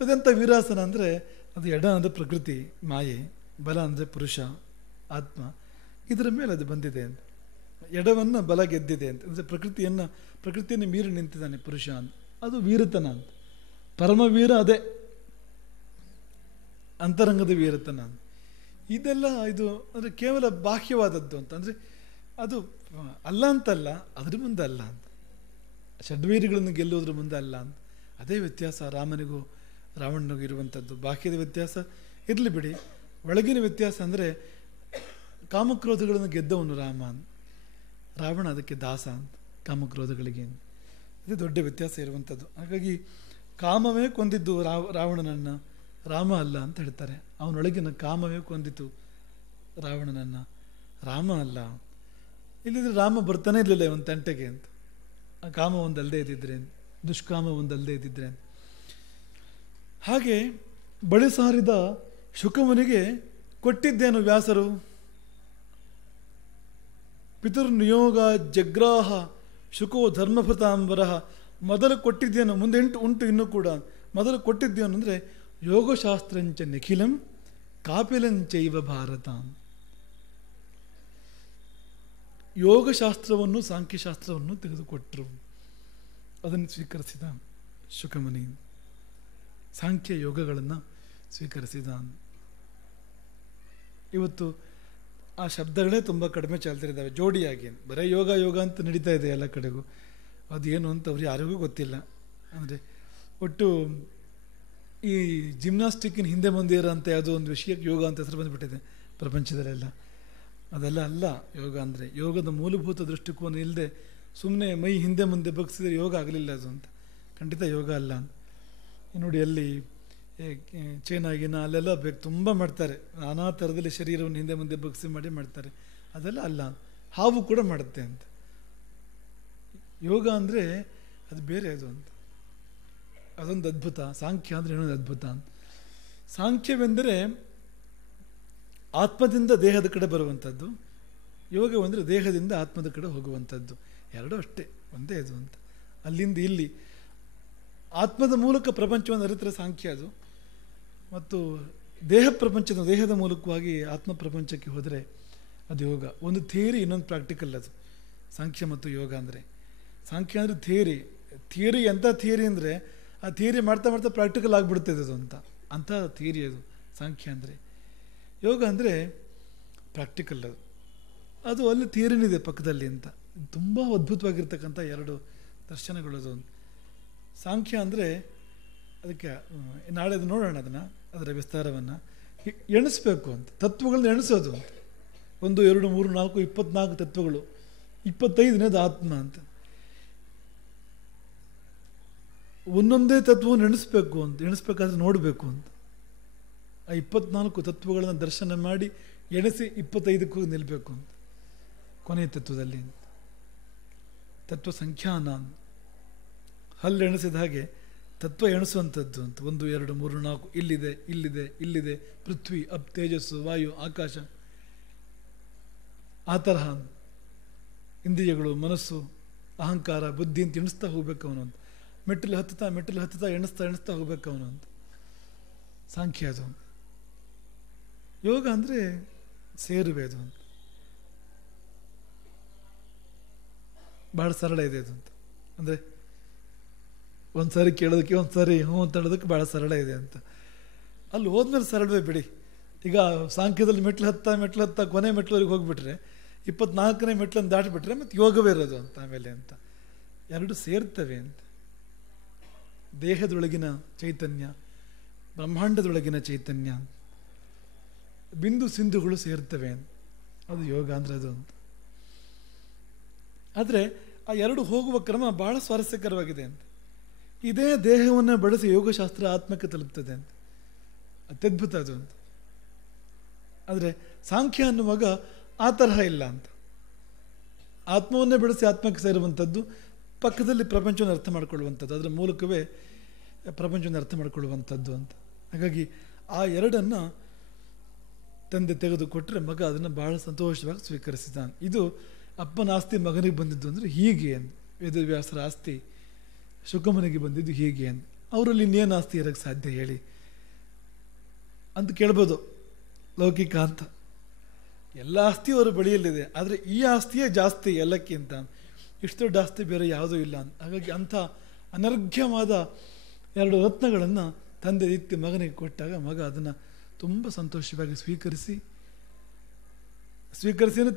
ಅದೆಂಥ ವೀರಾಸನ ಅಂದರೆ ಅದು ಎಡ ಅಂದರೆ ಪ್ರಕೃತಿ ಮಾಯೆ, ಬಲ ಅಂದರೆ ಪುರುಷ ಆತ್ಮ, ಇದರ ಮೇಲೆ ಅದು ಬಂದಿದೆ ಅಂತ. ಎಡವನ್ನು ಬಲ ಗೆದ್ದಿದೆ ಅಂತ ಅಂದರೆ ಪ್ರಕೃತಿಯನ್ನು ಮೀರಿ ನಿಂತಿದ್ದಾನೆ ಪುರುಷ ಅಂತ. ಅದು ವೀರತನ ಅಂತ. ಪರಮವೀರ ಅದೇ ಅಂತರಂಗದ ವೀರತನ ಅಂತ. ಇದೆಲ್ಲ ಇದು ಅಂದರೆ ಕೇವಲ ಬಾಹ್ಯವಾದದ್ದು ಅಂತ. ಅಂದರೆ ಅದು ಅಲ್ಲ ಅಂತಲ್ಲ, ಅದ್ರ ಮುಂದೆ ಅಲ್ಲ ಅಂತ. ಷಡ್ವೀರಿಗಳನ್ನು ಗೆಲ್ಲುವುದ್ರ ಮುಂದೆ ಅಲ್ಲ ಅಂತ. ಅದೇ ವ್ಯತ್ಯಾಸ ರಾಮನಿಗೂ ರಾವಣನಿಗೂ ಇರುವಂಥದ್ದು. ಬಾಹ್ಯದ ವ್ಯತ್ಯಾಸ ಇರಲಿ ಬಿಡಿ, ಒಳಗಿನ ವ್ಯತ್ಯಾಸ ಅಂದರೆ ಕಾಮಕ್ರೋಧಗಳನ್ನು ಗೆದ್ದವನು ರಾಮ ಅಂತ, ರಾವಣ ಅದಕ್ಕೆ ದಾಸ ಅಂತ, ಕಾಮಕ್ರೋಧಗಳಿಗೆ. ಇದು ದೊಡ್ಡ ವ್ಯತ್ಯಾಸ ಇರುವಂಥದ್ದು. ಹಾಗಾಗಿ ಕಾಮವೇ ಕೊಂದಿದ್ದು ರಾವಣನನ್ನು, ರಾಮ ಅಲ್ಲ ಅಂತ ಹೇಳ್ತಾರೆ. ಅವನೊಳಗಿನ ಕಾಮವೇ ಕೊಂದಿತು ರಾವಣನನ್ನು, ರಾಮ ಅಲ್ಲ. ಇಲ್ಲಿದ್ರೆ ರಾಮ ಬರ್ತಾನೆ ಇರಲಿಲ್ಲ ಇವನ್ ತಂಟೆಗೆ ಅಂತ. ಆ ಕಾಮ ಒಂದಲ್ಲದೆ ಇದ್ದಿದ್ರೆ, ದುಷ್ಕಾಮ ಒಂದಲ್ಲದೆ ಇದ್ದಿದ್ರೆ. ಹಾಗೆ ಬಳಿ ಸಾರಿದ ಶುಕಮುನಿಗೆ ಕೊಟ್ಟಿದ್ದೇನು ವ್ಯಾಸರು? ಪಿತೃನಿಯೋಗ ಜಗ್ರಾಹ ಶುಕೋ ಧರ್ಮಭೃತಾಂಬರ. ಮೊದಲು ಕೊಟ್ಟಿದ್ದೇನು, ಮುಂದೆ ಉಂಟು ಇನ್ನೂ ಕೂಡ. ಮೊದಲು ಕೊಟ್ಟಿದ್ದೇನು ಅಂದರೆ ಯೋಗಶಾಸ್ತ್ರಂಚ ನಿಖಿಲಂ ಕಾಪಿಲಂಚೈವ ಭಾರತ. ಯೋಗಶಾಸ್ತ್ರವನ್ನು ಸಾಂಖ್ಯಶಾಸ್ತ್ರವನ್ನು ತೆಗೆದುಕೊಟ್ಟರು, ಅದನ್ನು ಸ್ವೀಕರಿಸಿದ ಶುಕಮುನಿ. ಸಾಂಖ್ಯ ಯೋಗಗಳನ್ನು ಸ್ವೀಕರಿಸಿದ. ಇವತ್ತು ಆ ಶಬ್ದಗಳೇ ತುಂಬ ಕಡಿಮೆ ಚಾಲ್ತಿದ್ದಾವೆ ಜೋಡಿಯಾಗಿ. ಬರೀ ಯೋಗ ಅಂತ ನಡೀತಾ ಇದೆ ಎಲ್ಲ ಕಡೆಗೂ. ಅದೇನು ಅಂತ ಅವ್ರು ಯಾರಿಗೂ ಗೊತ್ತಿಲ್ಲ. ಅಂದರೆ ಒಟ್ಟು ಈ ಜಿಮ್ನಾಸ್ಟಿಕ್ಕಿನ ಹಿಂದೆ ಮುಂದೆ ಇರೋಂಥ ಯಾವುದೋ ಒಂದು ವಿಷಯಕ್ಕೆ ಯೋಗ ಅಂತ ಹೆಸರು ಬಂದುಬಿಟ್ಟಿದೆ ಪ್ರಪಂಚದಲ್ಲೆಲ್ಲ. ಅದೆಲ್ಲ ಅಲ್ಲ ಯೋಗ ಅಂದರೆ. ಯೋಗದ ಮೂಲಭೂತ ದೃಷ್ಟಿಕೋನ ಇಲ್ಲದೆ ಸುಮ್ಮನೆ ಮೈ ಹಿಂದೆ ಮುಂದೆ ಬಗ್ಸಿದ್ರೆ ಯೋಗ ಆಗಲಿಲ್ಲ ಅದು ಅಂತ. ಖಂಡಿತ ಯೋಗ ಅಲ್ಲ. ನೋಡಿ ಅಲ್ಲಿ ಚೈನಾಗಿನ ಅಲ್ಲೆಲ್ಲ ಬೇಕು ತುಂಬ ಮಾಡ್ತಾರೆ, ನಾನಾ ಥರದಲ್ಲಿ ಶರೀರವನ್ನು ಹಿಂದೆ ಮುಂದೆ ಬಗ್ಸಿ ಮಾಡ್ತಾರೆ. ಅದೆಲ್ಲ ಅಲ್ಲ. ಹಾವು ಕೂಡ ಮಾಡುತ್ತೆ ಅಂತ. ಯೋಗ ಅಂದರೆ ಅದು ಬೇರೆ ಅದು ಅಂತ. ಅದೊಂದು ಅದ್ಭುತ. ಸಾಂಖ್ಯ ಅಂದರೆ ಏನೊಂದು ಅದ್ಭುತ ಅಂತ. ಸಾಂಖ್ಯವೆಂದರೆ ಆತ್ಮದಿಂದ ದೇಹದ ಕಡೆ ಬರುವಂಥದ್ದು, ಯೋಗವೆಂದರೆ ದೇಹದಿಂದ ಆತ್ಮದ ಕಡೆ ಹೋಗುವಂಥದ್ದು. ಎರಡೂ ಅಷ್ಟೇ, ಒಂದೇ ಅದು ಅಂತ. ಅಲ್ಲಿಂದ ಇಲ್ಲಿ ಆತ್ಮದ ಮೂಲಕ ಪ್ರಪಂಚವನ್ನು ಅರಿತರೆ ಸಾಂಖ್ಯ ಅದು, ಮತ್ತು ದೇಹದ ಮೂಲಕವಾಗಿ ಆತ್ಮ ಪ್ರಪಂಚಕ್ಕೆ ಹೋದರೆ ಅದು ಯೋಗ. ಒಂದು ಥಿಯರಿ, ಇನ್ನೊಂದು ಪ್ರಾಕ್ಟಿಕಲ್ ಅದು ಸಾಂಖ್ಯ ಮತ್ತು ಯೋಗ ಅಂದರೆ. ಸಾಂಖ್ಯ ಅಂದರೆ ಥಿಯರಿ ಎಂಥ ಥಿಯರಿ ಅಂದರೆ ಆ ಥಿಯರಿ ಮಾಡ್ತಾ ಮಾಡ್ತಾ ಪ್ರಾಕ್ಟಿಕಲ್ ಆಗಿಬಿಡ್ತದೆ ಅದು ಅಂತ. ಅಂಥ ಥಿಯರಿ ಅದು. ಸಾಂಖ್ಯ ಅಂದರೆ. ಯೋಗ ಅಂದರೆ ಪ್ರಾಕ್ಟಿಕಲ್, ಅದು ಅಲ್ಲಿ ಥಿಯರಿನಿದೆ ಪಕ್ಕದಲ್ಲಿ ಅಂತ. ತುಂಬ ಅದ್ಭುತವಾಗಿರ್ತಕ್ಕಂಥ ಎರಡು ದರ್ಶನಗಳು ಅದು. ಸಾಂಖ್ಯ ಅಂದರೆ ಅದಕ್ಕೆ ನಾಳೆ ಅದು ನೋಡೋಣ, ಅದರ ವಿಸ್ತಾರವನ್ನು ಎಣಿಸ್ಬೇಕು ಅಂತ, ತತ್ವಗಳನ್ನ ಎಣಿಸೋದು ಅಂತ. 1 2 3 4 24 ತತ್ವಗಳು, 25ನೇದು ಆತ್ಮ ಅಂತ. ಒಂದೊಂದೇ ತತ್ವವನ್ನು ಎಣಿಸ್ಬೇಕು ಅಂತ, ಎಣಿಸ್ಬೇಕಾದ್ರೆ ನೋಡಬೇಕು ಅಂತ. ಆ 24 ತತ್ವಗಳನ್ನು ದರ್ಶನ ಮಾಡಿ ಎಣಿಸಿ 25ಕ್ಕೂ ನಿಲ್ಲಬೇಕು ಅಂತ. ಕೊನೆಯ ತತ್ವದಲ್ಲಿ ತತ್ವ ಸಂಖ್ಯಾನ, ಹಲ್ಲೆಣಿಸಿದ ಹಾಗೆ ತತ್ವ ಎಣಿಸುವಂಥದ್ದು ಅಂತ. 1 2 3 4 ಇಲ್ಲಿದೆ, ಇಲ್ಲಿದೆ, ಇಲ್ಲಿದೆ, ಪೃಥ್ವಿ, ಅಪ್, ತೇಜಸ್ಸು, ವಾಯು, ಆಕಾಶ, ಆ ತರಹ ಇಂದ್ರಿಯಗಳು, ಮನಸ್ಸು, ಅಹಂಕಾರ, ಬುದ್ಧಿ ಅಂತ ಎಣಿಸ್ತಾ ಹೋಗ್ಬೇಕು ಅವನು ಅಂತ. ಮೆಟ್ಟಲು ಹತ್ತುತ್ತಾ ಎಣಿಸ್ತಾ ಹೋಗ್ಬೇಕು ಅವನು ಅಂತ. ಸಾಂಖ್ಯ ಅದು. ಯೋಗ ಅಂದರೆ ಸೇರುವೆ ಅದು ಅಂತ. ಬಹಳ ಸರಳ ಇದೆ ಅದು ಅಂತ. ಅಂದರೆ ಒಂದು ಸಾರಿ ಕೇಳೋದಕ್ಕೆ ಒಂದು ಸಾರಿ ಹ್ಞೂ ಅಂತ ಹೇಳೋದಕ್ಕೆ ಭಾಳ ಸರಳ ಇದೆ ಅಂತ. ಅಲ್ಲಿ ಹೋದ್ಮೇಲೆ ಸರಳವೇ ಬಿಡಿ. ಈಗ ಸಾಂಖ್ಯದಲ್ಲಿ ಮೆಟ್ಲು ಹತ್ತಾ ಕೊನೆ ಮೆಟ್ಲವರೆಗೆ ಹೋಗಿಬಿಟ್ರೆ 24ನೇ ಮೆಟ್ಲನ್ನು ದಾಟಿಬಿಟ್ರೆ ಮತ್ತು ಯೋಗವೇ ಇರೋದು ಅಂತ ಆಮೇಲೆ ಅಂತ. ಎರಡು ಸೇರ್ತವೆ ಅಂತ. ದೇಹದೊಳಗಿನ ಚೈತನ್ಯ, ಬ್ರಹ್ಮಾಂಡದೊಳಗಿನ ಚೈತನ್ಯ, ಬಿಂದು ಸಿಂಧುಗಳು ಸೇರ್ತವೆ ಅಂತ. ಅದು ಯೋಗ ಅಂದರೆ ಅದು ಅಂತ. ಆದರೆ ಆ ಎರಡು ಹೋಗುವ ಕ್ರಮ ಭಾಳ ಸ್ವಾರಸ್ಯಕರವಾಗಿದೆ ಅಂತ. ಇದೇ ದೇಹವನ್ನು ಬಳಸಿ ಯೋಗಶಾಸ್ತ್ರ ಆತ್ಮಕ್ಕೆ ತಲುಪ್ತದೆ ಅಂತ. ಅತ್ಯದ್ಭುತ ಅದು ಅಂತ. ಆದರೆ ಸಾಂಖ್ಯ ಅನ್ನುವಾಗ ಆ ತರಹ ಇಲ್ಲ ಅಂತ. ಆತ್ಮವನ್ನೇ ಬೆಳೆಸಿ ಆತ್ಮಕ್ಕೆ ಸೇರುವಂಥದ್ದು, ಪಕ್ಕದಲ್ಲಿ ಪ್ರಪಂಚವನ್ನು ಅರ್ಥ ಮಾಡಿಕೊಳ್ಳುವಂಥದ್ದು, ಅದರ ಮೂಲಕವೇ ಪ್ರಪಂಚವನ್ನು ಅರ್ಥ ಮಾಡಿಕೊಳ್ಳುವಂಥದ್ದು ಅಂತ. ಹಾಗಾಗಿ ಆ ಎರಡನ್ನು ತಂದೆ ತೆಗೆದುಕೊಟ್ಟರೆ ಮಗ ಅದನ್ನು ಬಹಳ ಸಂತೋಷವಾಗಿ ಸ್ವೀಕರಿಸಿದ್ದಾನೆ. ಇದು ಅಪ್ಪನ ಆಸ್ತಿ ಮಗನಿಗೆ ಬಂದಿದ್ದು ಅಂದರೆ ಹೀಗೆ ಅಂತ. ವೇದವ್ಯಾಸರ ಆಸ್ತಿ ಶುಕಮನಿಗೆ ಬಂದಿದ್ದು ಹೀಗೆ ಅಂತ. ಅವರಲ್ಲಿ ಇನ್ನೇನು ಆಸ್ತಿ ಇರೋಕ್ಕೆ ಸಾಧ್ಯ ಹೇಳಿ ಅಂತ ಕೇಳ್ಬೋದು. ಲೌಕಿಕ ಅಂತ ಎಲ್ಲ ಆಸ್ತಿಯೂ ಅವರ ಬಳಿಯಲ್ಲಿದೆ, ಆದರೆ ಈ ಆಸ್ತಿಯೇ ಜಾಸ್ತಿ ಎಲ್ಲಕ್ಕಿಂತ. ಇಷ್ಟು ದೊಡ್ಡ ಆಸ್ತಿ ಬೇರೆ ಯಾವುದೂ ಇಲ್ಲ ಅಂತ. ಹಾಗಾಗಿ ಅಂಥ ಅನರ್ಘ್ಯವಾದ ಎರಡು ರತ್ನಗಳನ್ನು ತಂದೆ ಎತ್ತಿ ಮಗನಿಗೆ ಕೊಟ್ಟಾಗ ಮಗ ಅದನ್ನು ತುಂಬ ಸಂತೋಷವಾಗಿ ಸ್ವೀಕರಿಸಿ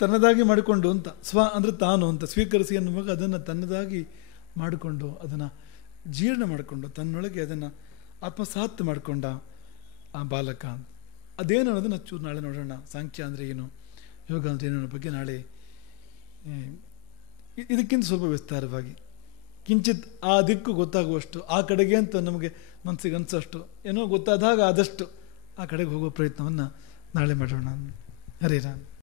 ತನ್ನದಾಗಿ ಮಾಡಿಕೊಂಡು ಅಂತ. ಸ್ವ ಅಂದರೆ ತಾನು ಅಂತ. ಸ್ವೀಕರಿಸಿ ಅನ್ನುವಾಗ ಅದನ್ನು ತನ್ನದಾಗಿ ಮಾಡಿಕೊಂಡು ಅದನ್ನು ಜೀರ್ಣ ಮಾಡಿಕೊಂಡು ತನ್ನೊಳಗೆ ಅದನ್ನು ಆತ್ಮಸಾತ್ ಮಾಡಿಕೊಂಡ ಆ ಬಾಲಕ. ಅದೇನು ಅನ್ನೋದನ್ನು ಚೂರು ನಾಳೆ ನೋಡೋಣ. ಸಾಂಖ್ಯ ಅಂದರೆ ಏನು, ಯೋಗ ಅಂದರೆ ಏನು ಅನ್ನೋ ಬಗ್ಗೆ ನಾಳೆ ಇದಕ್ಕಿಂತ ಸ್ವಲ್ಪ ವಿಸ್ತಾರವಾಗಿ ಕಿಂಚಿತ್ ಆ ದಿಕ್ಕು ಗೊತ್ತಾಗುವಷ್ಟು, ಆ ಕಡೆಗೆ ಅಂತ ನಮಗೆ ಮನಸ್ಸಿಗೆ ಅನಿಸೋಷ್ಟು, ಏನೋ ಗೊತ್ತಾದಾಗ ಆದಷ್ಟು ಆ ಕಡೆಗೆ ಹೋಗೋ ಪ್ರಯತ್ನವನ್ನು ನಾಳೆ ಮಾಡೋಣ. ಹರೇ ರಾಮ್.